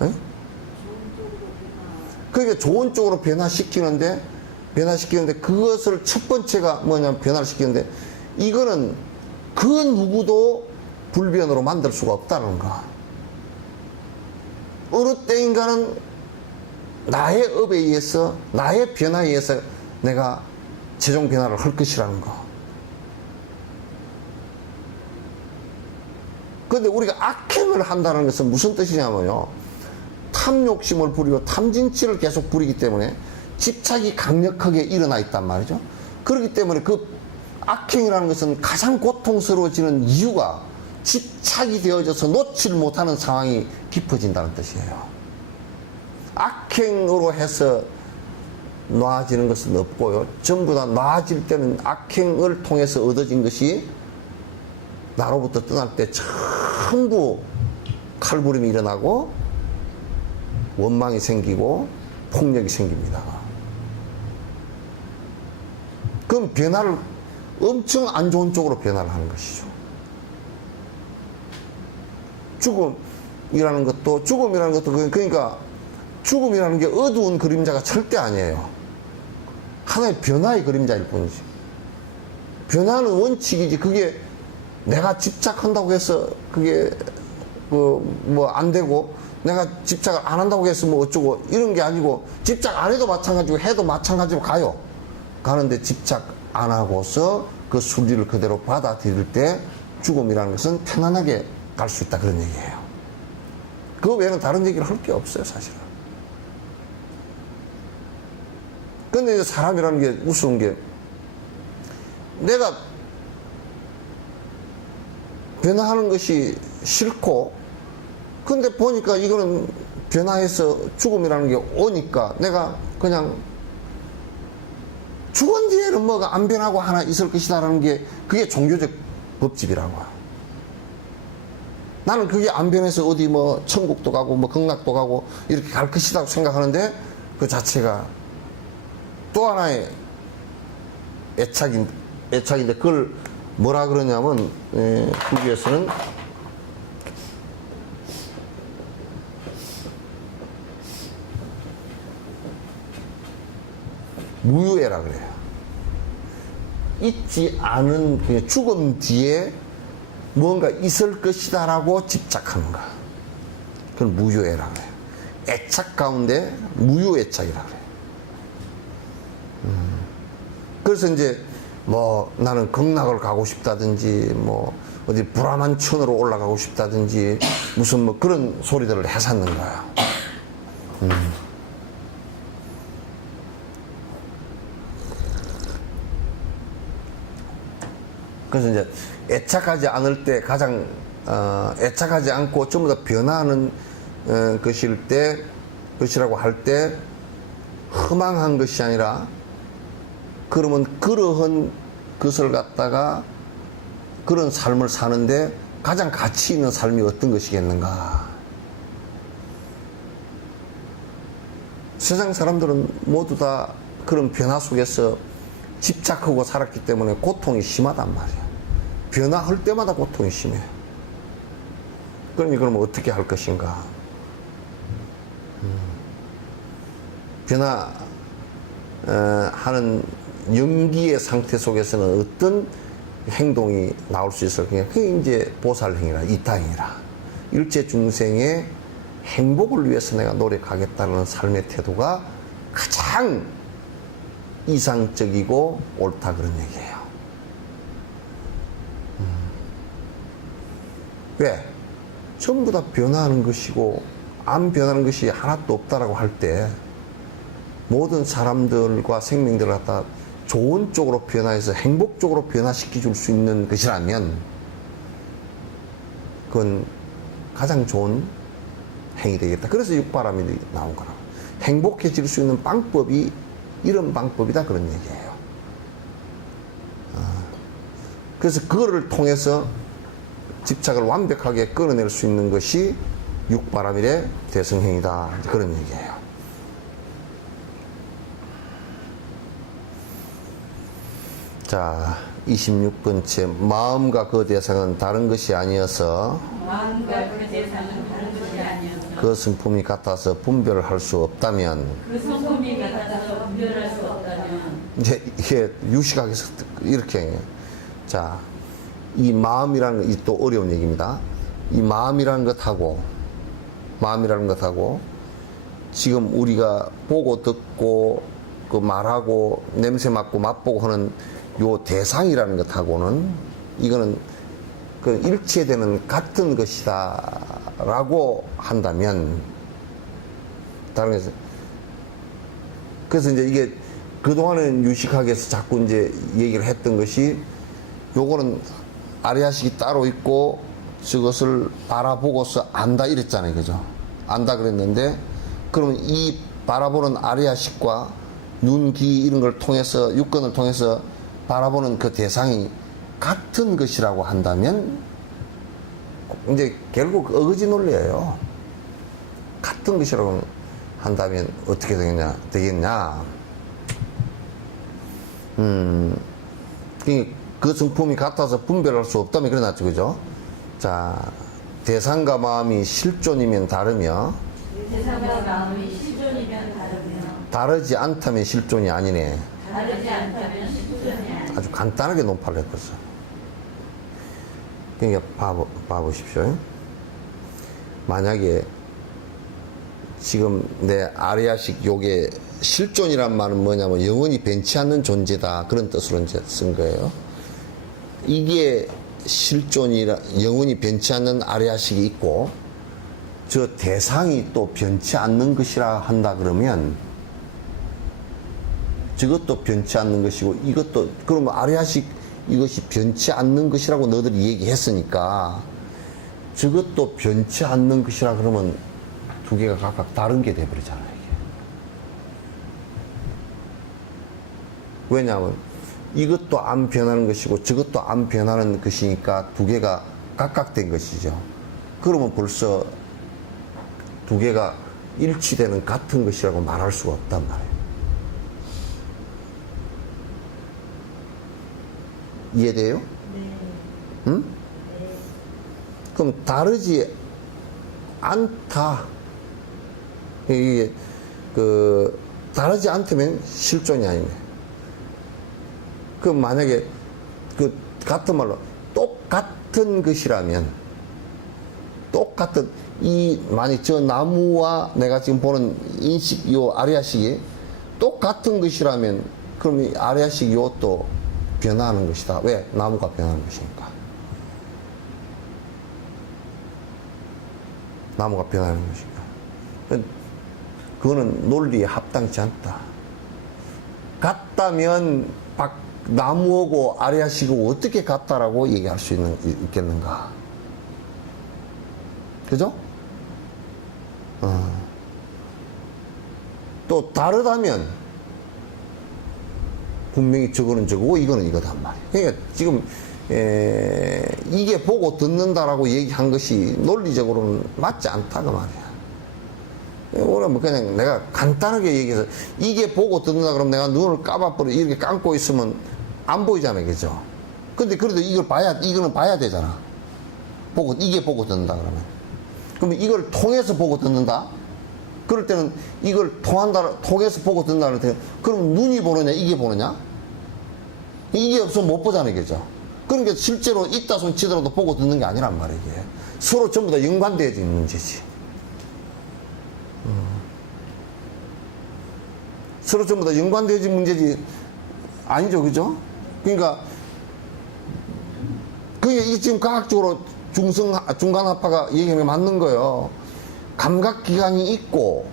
에? 그러니까 좋은 쪽으로 변화시키는데 그것을 첫 번째가 뭐냐면 변화를 시키는데 이거는 그 누구도 불변으로 만들 수가 없다는 거. 어느 때인가는 나의 업에 의해서 나의 변화에 의해서 내가 최종 변화를 할 것이라는 거. 그런데 우리가 악행을 한다는 것은 무슨 뜻이냐면요, 탐욕심을 부리고 탐진치를 계속 부리기 때문에 집착이 강력하게 일어나 있단 말이죠. 그렇기 때문에 그 악행이라는 것은 가장 고통스러워지는 이유가 집착이 되어져서 놓질 못하는 상황이 깊어진다는 뜻이에요. 악행으로 해서 나아지는 것은 없고요. 전부 다 나아질 때는 악행을 통해서 얻어진 것이 나로부터 떠날 때 전부 칼부림이 일어나고 원망이 생기고 폭력이 생깁니다. 그럼 변화를 엄청 안 좋은 쪽으로 변화를 하는 것이죠. 죽음이라는 것도 그러니까 죽음이라는 게 어두운 그림자가 절대 아니에요. 하나의 변화의 그림자일 뿐이지. 변화는 원칙이지. 그게 내가 집착한다고 해서 그게 뭐 안 되고 내가 집착을 안 한다고 해서 뭐 어쩌고 이런 게 아니고 집착 안 해도 마찬가지고 해도 마찬가지로 가요. 가는데 집착 안 하고서 그 순리를 그대로 받아들일 때 죽음이라는 것은 편안하게 갈 수 있다 그런 얘기예요. 그 외에는 다른 얘기를 할 게 없어요 사실은. 근데 사람이라는 게 우스운 게 내가 변화하는 것이 싫고 근데 보니까 이거는 변화해서 죽음이라는 게 오니까 내가 그냥 죽은 뒤에는 뭐가 안 변하고 하나 있을 것이다라는 게 그게 종교적 법칙이라고. 나는 그게 안 변해서 어디 뭐 천국도 가고 뭐 극락도 가고 이렇게 갈 것이라고 생각하는데 그 자체가 또 하나의 애착인데 그걸 뭐라 그러냐면 불교에서는 무효애라 그래요. 있지 않은 죽음 뒤에 뭔가 있을 것이다라고 집착하는 거. 그걸 무효애라 그래요. 애착 가운데 무효애착이라 그래요. 그래서 이제 뭐 나는 극락을 가고 싶다든지 뭐 어디 불암한 천으로 올라가고 싶다든지 무슨 뭐 그런 소리들을 해삼는 거야. 그래서 이제 애착하지 않을 때 가장 애착하지 않고 전부 다 변화하는 것이라고 할 때 허망한 것이 아니라 그러면 그러한 것을 갖다가 그런 삶을 사는데 가장 가치 있는 삶이 어떤 것이겠는가. 세상 사람들은 모두 다 그런 변화 속에서 집착하고 살았기 때문에 고통이 심하단 말이야. 변화할 때마다 고통이 심해. 그러면 어떻게 할 것인가. 변화하는 연기의 상태 속에서는 어떤 행동이 나올 수 있을 거냐. 그게 이제 보살행위라, 이타행위라. 일체 중생의 행복을 위해서 내가 노력하겠다는 삶의 태도가 가장 이상적이고 옳다 그런 얘기예요. 왜? 전부 다 변화하는 것이고 안 변하는 것이 하나도 없다라고 할 때 모든 사람들과 생명들을 갖다 좋은 쪽으로 변화해서 행복적으로 변화시켜 줄 수 있는 것이라면 그건 가장 좋은 행위 되겠다. 그래서 육바람이 나온 거라. 행복해질 수 있는 방법이 이런 방법이다 그런 얘기예요. 그래서 그거를 통해서 집착을 완벽하게 끊어낼 수 있는 것이 육바람일의 대승행위다 그런 얘기예요. 자, 26번째. 마음과 그 대상은 다른 것이 아니어서 마음과 그 대상은 다른 것이 아니어서 그 성품이 같아서 분별을 할 수 없다면 그 성품이 같아서 분별할 수 없다면 이제 이게 유식학에서 이렇게 해요. 자, 이 마음이라는 게 또 어려운 얘기입니다. 이 마음이라는 것하고 지금 우리가 보고 듣고 그 말하고 냄새 맡고 맛보고 하는 요 대상이라는 것하고는 이거는 그 일체되는 같은 것이다라고 한다면 다른 것은 그래서 이제 이게 그동안은 유식학에서 자꾸 이제 얘기를 했던 것이 요거는 아리아식이 따로 있고 저것을 바라보고서 안다 이랬잖아요. 그죠? 안다 그랬는데 그러면 이 바라보는 아리아식과 눈, 귀 이런 걸 통해서 육근을 통해서 바라보는 그 대상이 같은 것이라고 한다면 이제 결국 어거지 논리예요. 같은 것이라고 한다면 어떻게 되겠냐? 그 성품이 같아서 분별할 수 없다면 그래놨죠, 그죠? 자, 대상과 마음이 실존이면 다르며 대상과 마음이 실존이면 다르며 다르지 않다면 실존이 아니네. 다르지 않다면 실존이 아니야. 아주 간단하게 논파를 해봤어. 그러니까 봐보십시오. 만약에 지금 내 아리아식 요게 실존이란 말은 뭐냐면 영원히 변치 않는 존재다 그런 뜻으로 이제 쓴 거예요. 이게 실존이라 영원히 변치 않는 아리아식이 있고 저 대상이 또 변치 않는 것이라 한다 그러면 저것도 변치 않는 것이고 이것도 그러면 아리아식 이것이 변치 않는 것이라고 너희들이 얘기했으니까 저것도 변치 않는 것이라 그러면 두 개가 각각 다른 게 돼버리잖아요. 이게. 왜냐하면 이것도 안 변하는 것이고 저것도 안 변하는 것이니까 두 개가 각각된 것이죠. 그러면 벌써 두 개가 일치되는 같은 것이라고 말할 수가 없단 말이에요. 이해돼요? 네. 응? 그럼 다르지 않다. 이게 다르지 않다면 실존이 아니네. 그럼 만약에 같은 말로 똑같은 것이라면 똑같은 만약 저 나무와 내가 지금 보는 인식 요 아리아식이 똑같은 것이라면 그럼 이 아리아식 요것도 변화하는 것이다. 왜? 나무가 변하는 것이니까. 나무가 변하는 것이니까. 그거는 논리에 합당치 않다. 같다면 나무하고 아리아식하고 어떻게 같다라고 얘기할 수 있겠는가? 그죠? 또 다르다면 분명히 저거는 저거고 이거는 이거단 말이에요. 그러니까 지금 이게 보고 듣는다라고 얘기한 것이 논리적으로는 맞지 않다 그 말이야. 오늘 뭐 그냥 내가 간단하게 얘기해서 이게 보고 듣는다 그러면 내가 눈을 까봐버려 이렇게 감고 있으면 안 보이잖아요, 그죠? 근데 그래도 이거는 봐야 되잖아. 이게 보고 듣는다 그러면. 그러면 이걸 통해서 보고 듣는다? 그럴 때는 이걸 통해서 보고 듣는다 그럴 때는 그럼 눈이 보느냐, 이게 보느냐? 이게 없으면 못 보잖아요, 그죠? 그러니까 실제로 있다 손 치더라도 보고 듣는 게 아니란 말이에요, 이게. 서로 전부 다 연관되어진 문제지. 서로 전부 다 연관되어진 문제지 아니죠, 그죠? 그러니까 이게 지금 과학적으로 중간합파가 얘기하는 게 맞는 거예요. 감각기관이 있고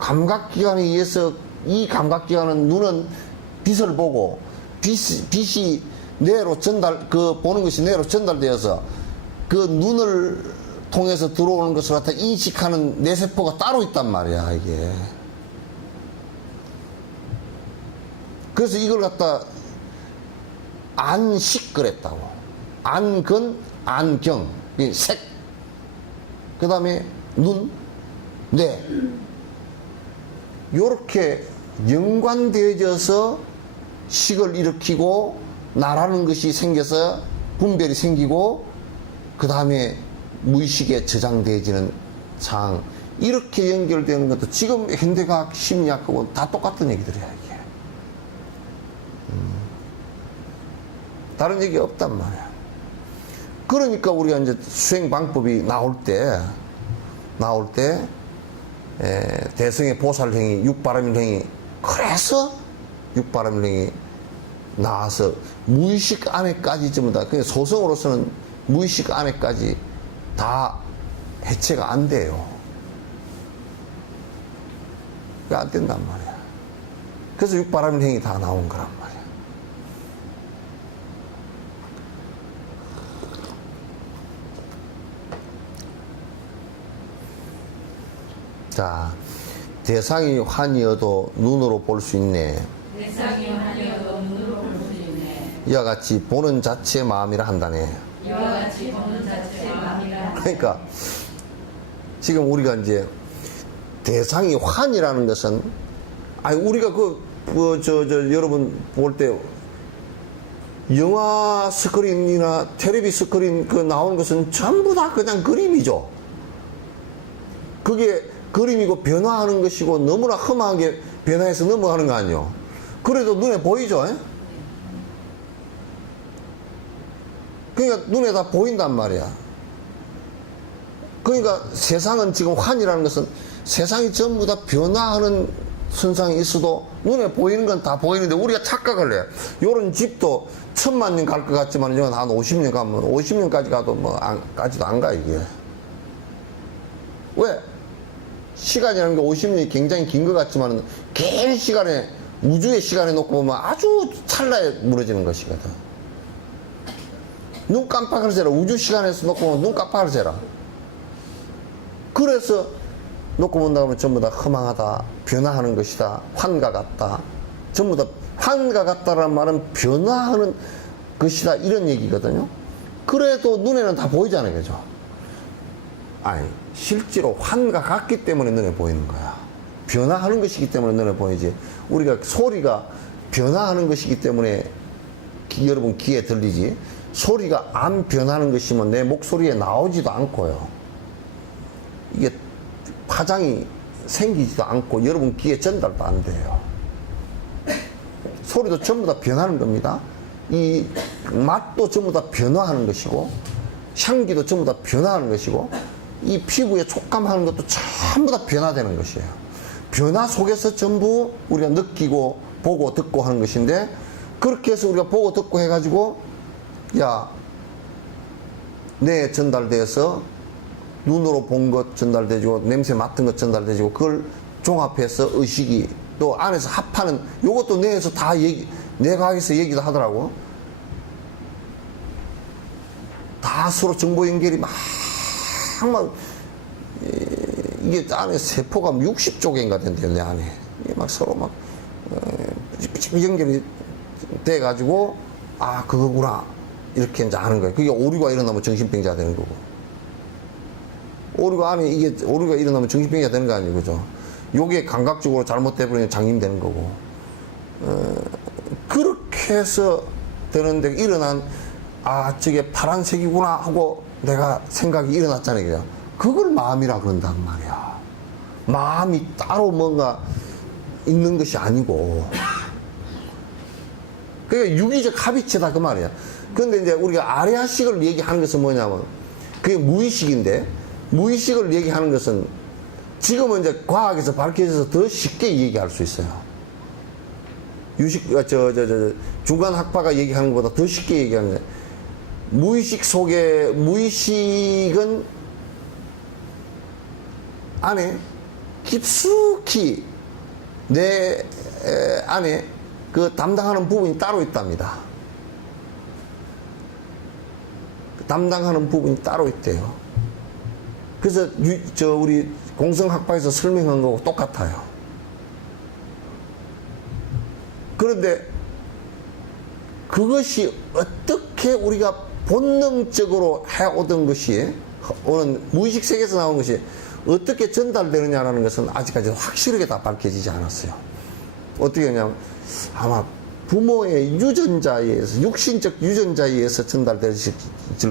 감각기관에 의해서 이 감각기관은 눈은 빛을 보고 빛이 뇌로 보는 것이 뇌로 전달되어서 그 눈을 통해서 들어오는 것을 갖다 인식하는 뇌세포가 따로 있단 말이야, 이게. 그래서 이걸 갖다 안식 그랬다고. 안근, 안경, 색, 그 다음에 눈, 뇌. 요렇게 연관되어져서 식을 일으키고 나라는 것이 생겨서 분별이 생기고 그 다음에 무의식에 저장되어지는 상황, 이렇게 연결되는 것도 지금 현대과학 심리학하고 다 똑같은 얘기들이야 이게. 다른 얘기 없단 말이야. 그러니까 우리가 이제 수행 방법이 나올 때 대성의 보살행위, 육바라밀행위, 그래서 육바라밀행위 나와서 무의식 안에까지 전부 다, 그냥 소성으로서는 무의식 안에까지 다 해체가 안 돼요. 그게 안 된단 말이야. 그래서 육바라밀행위 다 나온 거란 말이야. 자, 대상이 환이어도 눈으로 볼 수 있네. 대상이 환이어도 눈으로 볼 수 있네. 이와 같이 보는 자체의 마음이라 한다네. 이와 같이 보는 자체의 마음이라. 그러니까 지금 우리가 이제 대상이 환이라는 것은, 아니 우리가 여러분 볼 때 영화 스크린이나 텔레비 스크린 그 나오는 것은 전부 다 그냥 그림이죠. 그게 그림이고 변화하는 것이고 너무나 험하게 변화해서 넘어가는 거 아니에요. 그래도 눈에 보이죠. 에? 그러니까 눈에 다 보인단 말이야. 그러니까 세상은 지금 환이라는 것은 세상이 전부 다 변화하는 선상이 있어도 눈에 보이는 건 다 보이는데 우리가 착각을 해. 요런 집도 1000만 년 갈 것 같지만 이건 한 50년 가면 50년까지 가도 까지도 안 가 이게. 왜? 시간이라는 게 50년이 굉장히 긴 것 같지만 긴 시간에, 우주의 시간에 놓고 보면 아주 찰나에 무너지는 것이거든. 눈 깜빡을 새라. 우주 시간에서 놓고 보면 눈 깜빡을 새라. 그래서 놓고 본다 하면 전부 다 허망하다, 변화하는 것이다, 환과 같다. 전부 다 환과 같다라는 말은 변화하는 것이다, 이런 얘기거든요. 그래도 눈에는 다 보이잖아요, 그죠? 아니, 실제로 환과 같기 때문에 눈에 보이는 거야. 변화하는 것이기 때문에 눈에 보이지. 우리가 소리가 변화하는 것이기 때문에 여러분 귀에 들리지. 소리가 안 변하는 것이면 내 목소리에 나오지도 않고요. 이게 파장이 생기지도 않고 여러분 귀에 전달도 안 돼요. 소리도 전부 다 변하는 겁니다. 이 맛도 전부 다 변화하는 것이고, 향기도 전부 다 변화하는 것이고, 이 피부에 촉감하는 것도 전부 다 변화되는 것이에요. 변화 속에서 전부 우리가 느끼고 보고 듣고 하는 것인데, 그렇게 해서 우리가 보고 듣고 해가지고 야, 뇌에 전달돼서 눈으로 본 것 전달되고 냄새 맡은 것 전달되고 그걸 종합해서 의식이 또 안에서 합하는, 요것도 뇌에서 다 뇌과학에서 얘기도 하더라고. 다 서로 정보 연결이 막 이게 안에 세포가 60조개인가 된대요, 내 안에. 이게 막 서로 막 연결이 돼가지고 아, 그거구나, 이렇게 이제 아는 거예요. 그게 오류가 일어나면 정신병자 되는 거고, 오류가 안에 이게 오류가 일어나면 정신병자 되는 거 아니에요, 그죠? 요게 감각적으로 잘못돼버리면 장님 되는 거고, 그렇게 해서 되는데 일어난, 아, 저게 파란색이구나 하고 내가 생각이 일어났잖아요, 그죠? 그걸 마음이라 그런단 말이야. 마음이 따로 뭔가 있는 것이 아니고, 그게 유기적 합의체다 그 말이야. 그런데 이제 우리가 아레아식을 얘기하는 것은 뭐냐면 그게 무의식인데, 무의식을 얘기하는 것은 지금은 이제 과학에서 밝혀져서 더 쉽게 얘기할 수 있어요. 중간 학파가 얘기하는 것보다 더 쉽게 얘기하는 거예요. 무의식 속에, 무의식은 안에 깊숙이 내 안에 그 담당하는 부분이 따로 있답니다. 담당하는 부분이 따로 있대요. 그래서 우리 공성학파에서 설명한 거하고 똑같아요. 그런데 그것이 어떻게 우리가 본능적으로 해오던 것이, 오는 무의식 세계에서 나온 것이 어떻게 전달되느냐라는 것은 아직까지 확실하게 다 밝혀지지 않았어요. 어떻게 하냐면 아마 부모의 유전자에 의해서, 육신적 유전자에 의해서 전달될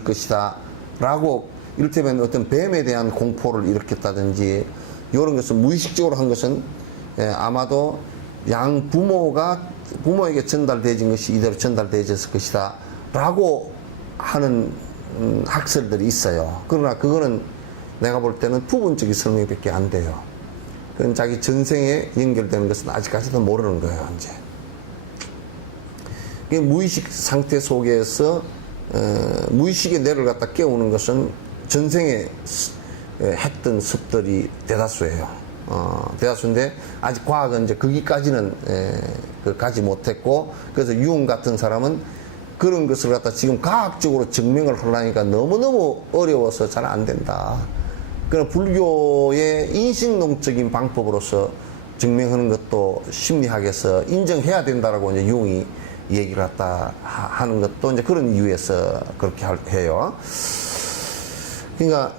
것이다 라고, 이를테면 어떤 뱀에 대한 공포를 일으켰다든지 이런 것은 무의식적으로 한 것은 아마도 양 부모에게 전달되어진 것이 이대로 전달되어졌을 것이다 라고 하는 학설들이 있어요. 그러나 그거는 내가 볼 때는 부분적인 설명밖에 안 돼요. 그건 자기 전생에 연결되는 것은 아직까지도 모르는 거예요. 이제 무의식 상태 속에서 무의식의 뇌를 갖다 깨우는 것은 전생에 했던 습들이 대다수예요. 대다수인데 아직 과학은 이제 거기까지는 가지 못했고, 그래서 융 같은 사람은 그런 것을 갖다 지금 과학적으로 증명을 하려니까 너무너무 어려워서 잘 안 된다. 그러나 불교의 인식론적인 방법으로서 증명하는 것도 심리학에서 인정해야 된다라고 이제 융이 얘기를 갖다 하는 것도 이제 그런 이유에서 그렇게 해요. 그러니까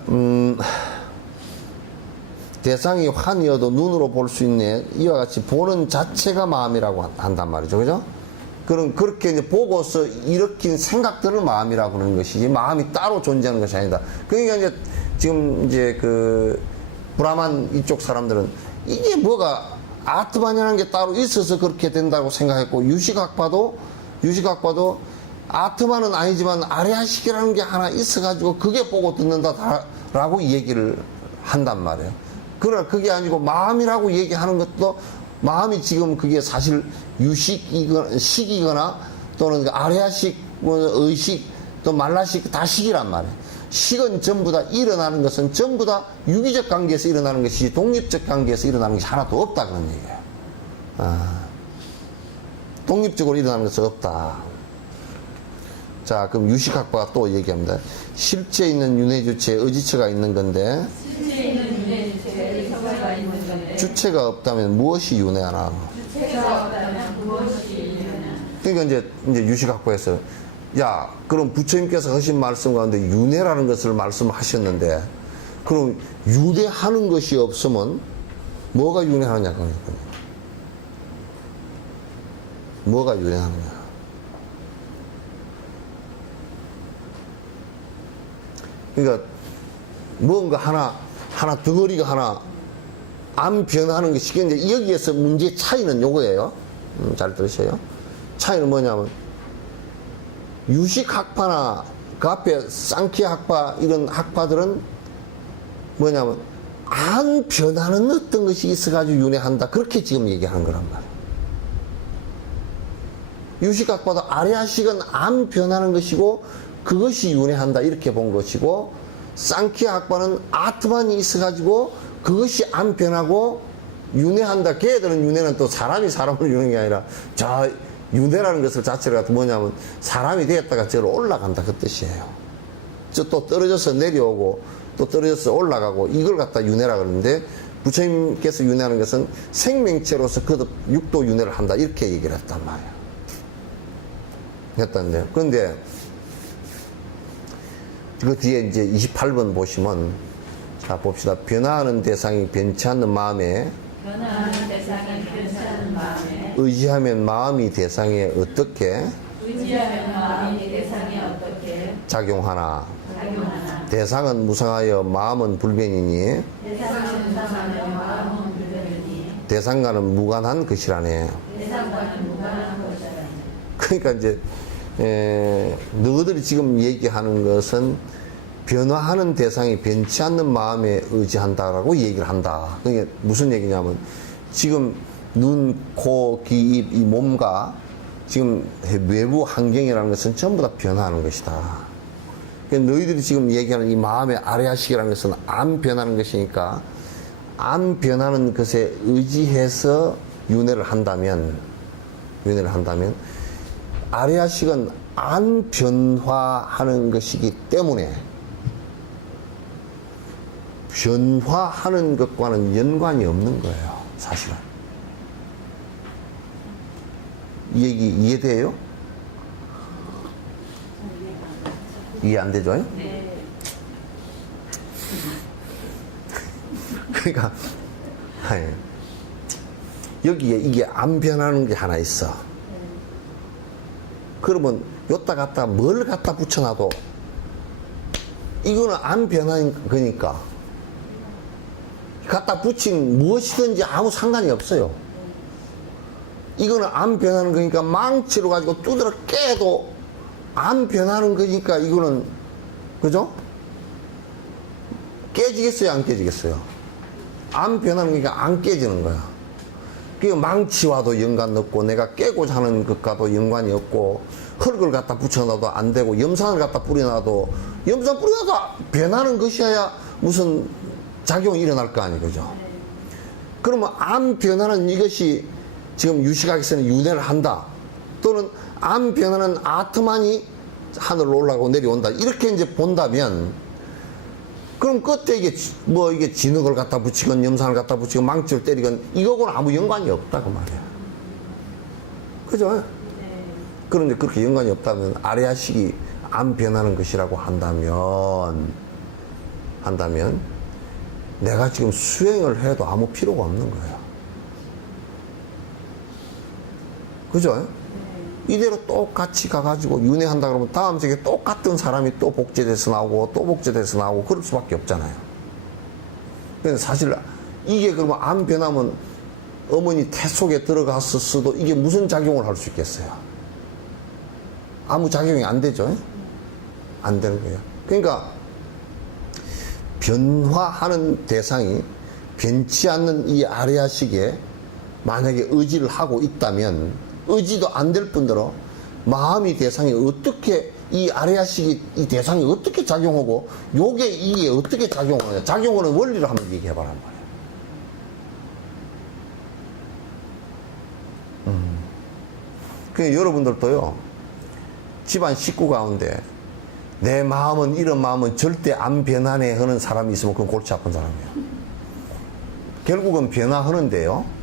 대상이 환이어도 눈으로 볼 수 있네. 이와 같이 보는 자체가 마음이라고 한단 말이죠. 그죠? 그렇게 이제 보고서 일으킨 생각들을 마음이라고 하는 것이지, 마음이 따로 존재하는 것이 아니다. 그러니까 이제 지금 이제 그 브라만 이쪽 사람들은 이게 뭐가 아트만이라는 게 따로 있어서 그렇게 된다고 생각했고, 유식학파도 아트만은 아니지만 아레아식이라는 게 하나 있어가지고 그게 보고 듣는다라고 얘기를 한단 말이에요. 그러나 그게 아니고 마음이라고 얘기하는 것도, 마음이 지금 그게 사실 식이거나 또는 아레아식, 의식, 또 말라식 다 식이란 말이에요. 식은 전부 다 일어나는 것은 전부 다 유기적 관계에서 일어나는 것이지 독립적 관계에서 일어나는 것이 하나도 없다, 그런 얘기예요. 독립적으로 일어나는 것은 없다. 자, 그럼 유식학파가 또 얘기합니다. 실제 있는 윤회주체에 의지처가 있는 건데, 실제 있는 윤회 주체에 의지처가 있는 건데, 주체가 없다면 무엇이 윤회하나? 주체가 없다면 무엇이 윤회하나? 그러니까 이제 유식학파에서, 야, 그럼 부처님께서 하신 말씀 가운데 윤회라는 것을 말씀하셨는데, 그럼 윤회하는 것이 없으면 뭐가 윤회하느냐? 뭐가 윤회하느냐? 그러니까 뭔가 하나 덩어리가 하나 안 변하는 것이, 이제 여기에서 문제의 차이는 요거예요. 잘 들으세요. 차이는 뭐냐면, 유식학파나 그 앞에 쌍키학파 이런 학파들은 뭐냐면 안 변하는 어떤 것이 있어가지고 윤회한다, 그렇게 지금 얘기하는 거란 말이에요. 유식학파도 아레아식은 안 변하는 것이고 그것이 윤회한다, 이렇게 본 것이고, 쌍키학파는 아트만이 있어가지고 그것이 안 변하고 윤회한다. 걔들은 윤회는 또 사람이 사람을 윤회한 게 아니라, 저 윤회라는 것을 자체를 갖다 뭐냐면 사람이 되었다가 저로 올라간다, 그 뜻이에요. 저 또 떨어져서 내려오고 또 떨어져서 올라가고, 이걸 갖다 윤회라 그러는데, 부처님께서 윤회하는 것은 생명체로서 거듭 육도 윤회를 한다, 이렇게 얘기를 했단 말이에요. 했다는데, 그런데 그 뒤에 이제 28번 보시면, 자 봅시다. 변화하는 대상이 변치 않는 마음에, 변화하는 대상이 변치 않는 마음에, 의지하면 마음이 대상에 어떻게 의지하면 마음이 대상에 어떻게 작용하나? 작용하나? 대상은 무상하여 마음은 불변이니 대상은 무상하며 마음은 불변이니 대상과는 무관한 것이라네. 대상과는 무관한 것이라네. 그러니까 이제 너희들이 지금 얘기하는 것은 변화하는 대상이 변치 않는 마음에 의지한다라고 얘기를 한다. 그게 무슨 얘기냐면, 지금 눈, 코, 귀, 입, 이 몸과 지금 외부 환경이라는 것은 전부 다 변화하는 것이다. 그러니까 너희들이 지금 얘기하는 이 마음의 아레아식이라는 것은 안 변하는 것이니까, 안 변하는 것에 의지해서 윤회를 한다면 아레아식은 안 변화하는 것이기 때문에 변화하는 것과는 연관이 없는 거예요, 사실은. 이 얘기 이해돼요? 이해 안 되죠? 네. 그러니까 여기에 이게 안 변하는 게 하나 있어. 그러면 요따 갖다 뭘 갖다 붙여놔도 이거는 안 변하는 거니까 갖다 붙인 무엇이든지 아무 상관이 없어요. 이거는 안 변하는 거니까 망치로 가지고 두드려 깨도 안 변하는 거니까 이거는, 그죠? 깨지겠어요, 안 깨지겠어요? 안 변하는 거니까 안 깨지는 거야. 그 망치와도 연관 없고 내가 깨고자 하는 것과도 연관이 없고 흙을 갖다 붙여놔도 안 되고 염산을 갖다 뿌려놔도 염산 뿌려놔도 변하는 것이어야 무슨 작용이 일어날 거 아니에요, 그죠? 그러면 안 변하는 이것이 지금 유시각에서는 윤회를 한다, 또는 안 변하는 아트만이 하늘로 올라가고 내려온다, 이렇게 이제 본다면, 그럼 끝에 이게 뭐 이게 진흙을 갖다 붙이건 염산을 갖다 붙이건 망치를 때리건 이거하고는 아무 연관이 없다 그 말이야. 그죠? 그런데 그렇게 연관이 없다면 아레아식이 안 변하는 것이라고 한다면 내가 지금 수행을 해도 아무 필요가 없는 거예요. 그죠? 이대로 똑같이 가가지고 윤회한다 그러면 다음 세계에 똑같은 사람이 또 복제돼서 나오고 또 복제돼서 나오고 그럴 수밖에 없잖아요. 근데 사실 이게 그러면 안 변하면 어머니 태 속에 들어갔었어도 이게 무슨 작용을 할 수 있겠어요? 아무 작용이 안 되죠? 안 되는 거예요. 그러니까 변화하는 대상이 변치 않는 이 아레아식에 만약에 의지를 하고 있다면 의지도 안 될 뿐더러 마음이 대상이 어떻게 이 아레아식이 이 대상이 어떻게 작용하고 요게 이게 어떻게 작용하냐, 작용하는 원리를 한번 얘기해봐란 말이에요. 그 여러분들도요, 집안 식구 가운데 내 마음은 이런 마음은 절대 안 변하네 하는 사람이 있으면 그건 골치 아픈 사람이에요. 결국은 변화하는데요,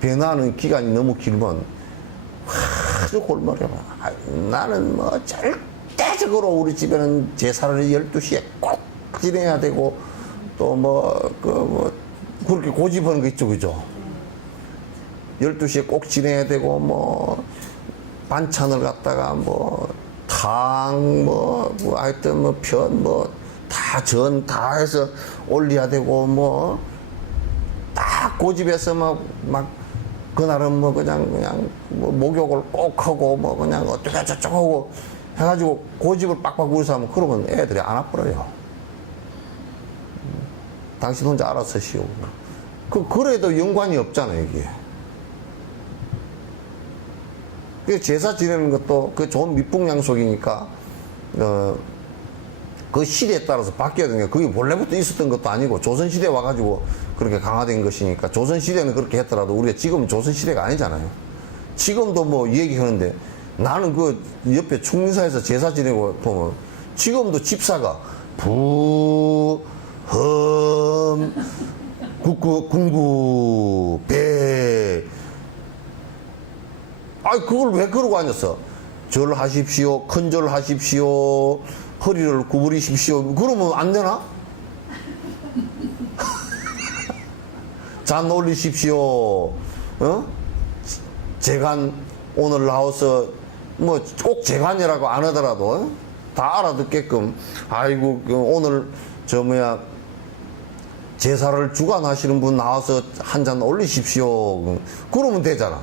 변화하는 기간이 너무 길면 아주 골머리가 나는 뭐 절대적으로 우리 집에는 제사를 12시에 꼭 지내야 되고 또 그렇게 고집하는 거 있죠, 그죠? 12시에 꼭 지내야 되고 뭐 반찬을 갖다가 하여튼 다 전 다 해서 올려야 되고 딱 고집해서 막 그날은 그냥 목욕을 꼭 하고 그냥 어떻게 저쩌고 하고 해가지고 고집을 빡빡 부려서 하면 그러면 애들이 안 아플어요. 당신 혼자 알아서 쉬고. 그래도 연관이 없잖아요, 이게. 제사 지내는 것도 그 좋은 밑풍양속이니까, 그 시대에 따라서 바뀌어야 되는 게 그게 본래부터 있었던 것도 아니고 조선시대에 와가지고 그렇게 강화된 것이니까 조선시대는 그렇게 했더라도 우리가 지금은 조선시대가 아니잖아요. 지금도 얘기하는데 나는 그 옆에 충민사에서 제사 지내고 보면 지금도 집사가 부, 험, 궁구, 배. 그걸 왜 그러고 앉았어? 절하십시오, 큰절하십시오, 허리를 구부리십시오. 그러면 안 되나? 잔 올리십시오. 재간 오늘 나와서 꼭 재간이라고 안 하더라도 다 알아듣게끔 아이고 오늘 제사를 주관하시는 분 나와서 한 잔 올리십시오. 그러면 되잖아.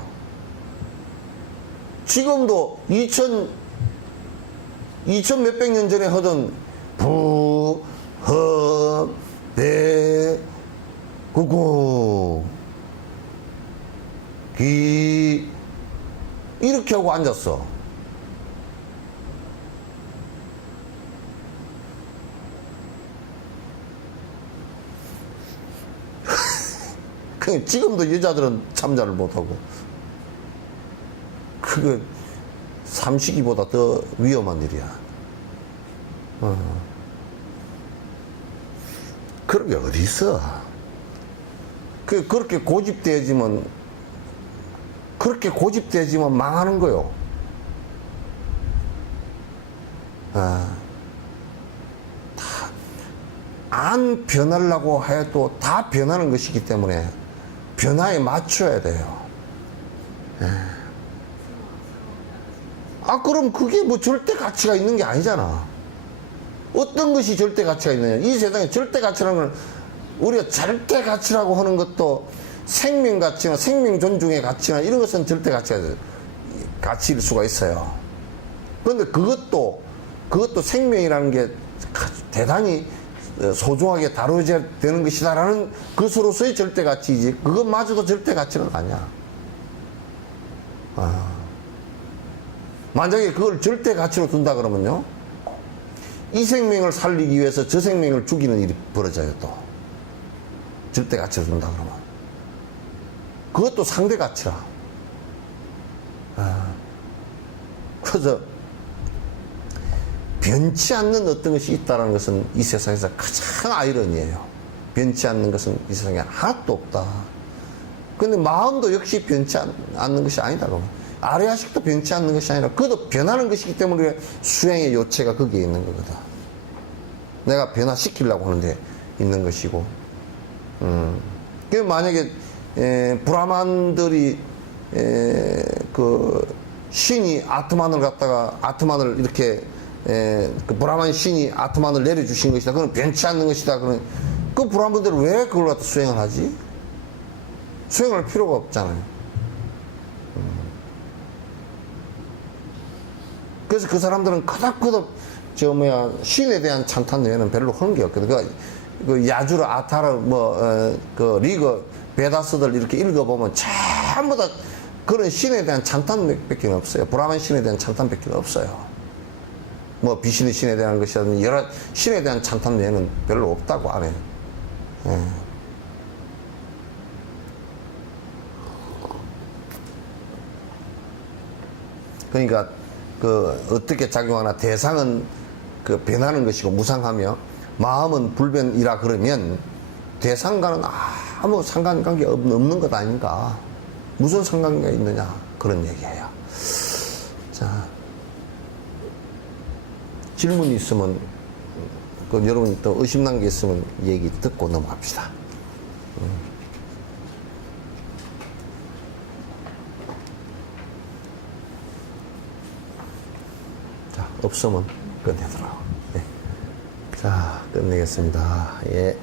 지금도 2000 몇백 년 전에 하던 부, 허, 배, 구구, 기 이렇게 하고 앉았어. 지금도 여자들은 참자를 못하고 그거 삼식이보다 더 위험한 일이야. 그런 게 어디 있어? 그렇게 고집되지면 망하는 거요. 안 변하려고 해도 다 변하는 것이기 때문에 변화에 맞춰야 돼요. 아, 그럼 그게 뭐 절대 가치가 있는 게 아니잖아. 어떤 것이 절대 가치가 있느냐. 이 세상에 절대 가치라는 건 우리가 절대 가치라고 하는 것도 생명 가치나 생명 존중의 가치나 이런 것은 절대 가치일 수가 있어요. 그런데 그것도 생명이라는 게 대단히 소중하게 다뤄져야 되는 것이다라는 것으로서의 절대 가치이지, 그것마저도 절대 가치는 아니야. 만약에 그걸 절대 가치로 둔다 그러면요, 이 생명을 살리기 위해서 저 생명을 죽이는 일이 벌어져요. 또 절대 가치로 둔다 그러면 그것도 상대 가치라. 그래서 변치 않는 어떤 것이 있다는 것은 이 세상에서 가장 아이러니예요. 변치 않는 것은 이 세상에 하나도 없다. 근데 마음도 역시 변치 않는 것이 아니다. 아래아식도 변치 않는 것이 아니라 그것도 변하는 것이기 때문에 수행의 요체가 거기에 있는 거거든. 내가 변화시키려고 하는데 있는 것이고. 그 만약에 브라만들이 그 신이 아트만을 이렇게 그 브라만 신이 아트만을 내려주신 것이다. 그건 변치 않는 것이다. 그런 그 브라만들은 왜 그걸 갖다 수행을 하지? 수행할 필요가 없잖아요. 그래서 그 사람들은 그닥그닥 신에 대한 찬탄 외에는 별로 하는 게 없거든. 그 야주르 아타르 그 리그 베다스들 이렇게 읽어보면 전부 다 그런 신에 대한 찬탄밖에 없어요. 브라만 신에 대한 찬탄밖에 없어요. 뭐 비신의 신에 대한 것이라든지 여러 신에 대한 찬탄 외에는 별로 없다고 안 해요. 그러니까 그 어떻게 작용하나, 대상은 그 변하는 것이고 무상하며 마음은 불변이라 그러면 대상과는 아무 상관관계 없는 것 아닌가. 무슨 상관관계가 있느냐, 그런 얘기예요. 자, 질문이 있으면 그 여러분이 또 의심난 게 있으면 얘기 듣고 넘어갑시다. 자, 없으면 끝내더라고. 네. 자, 끝내겠습니다. 예.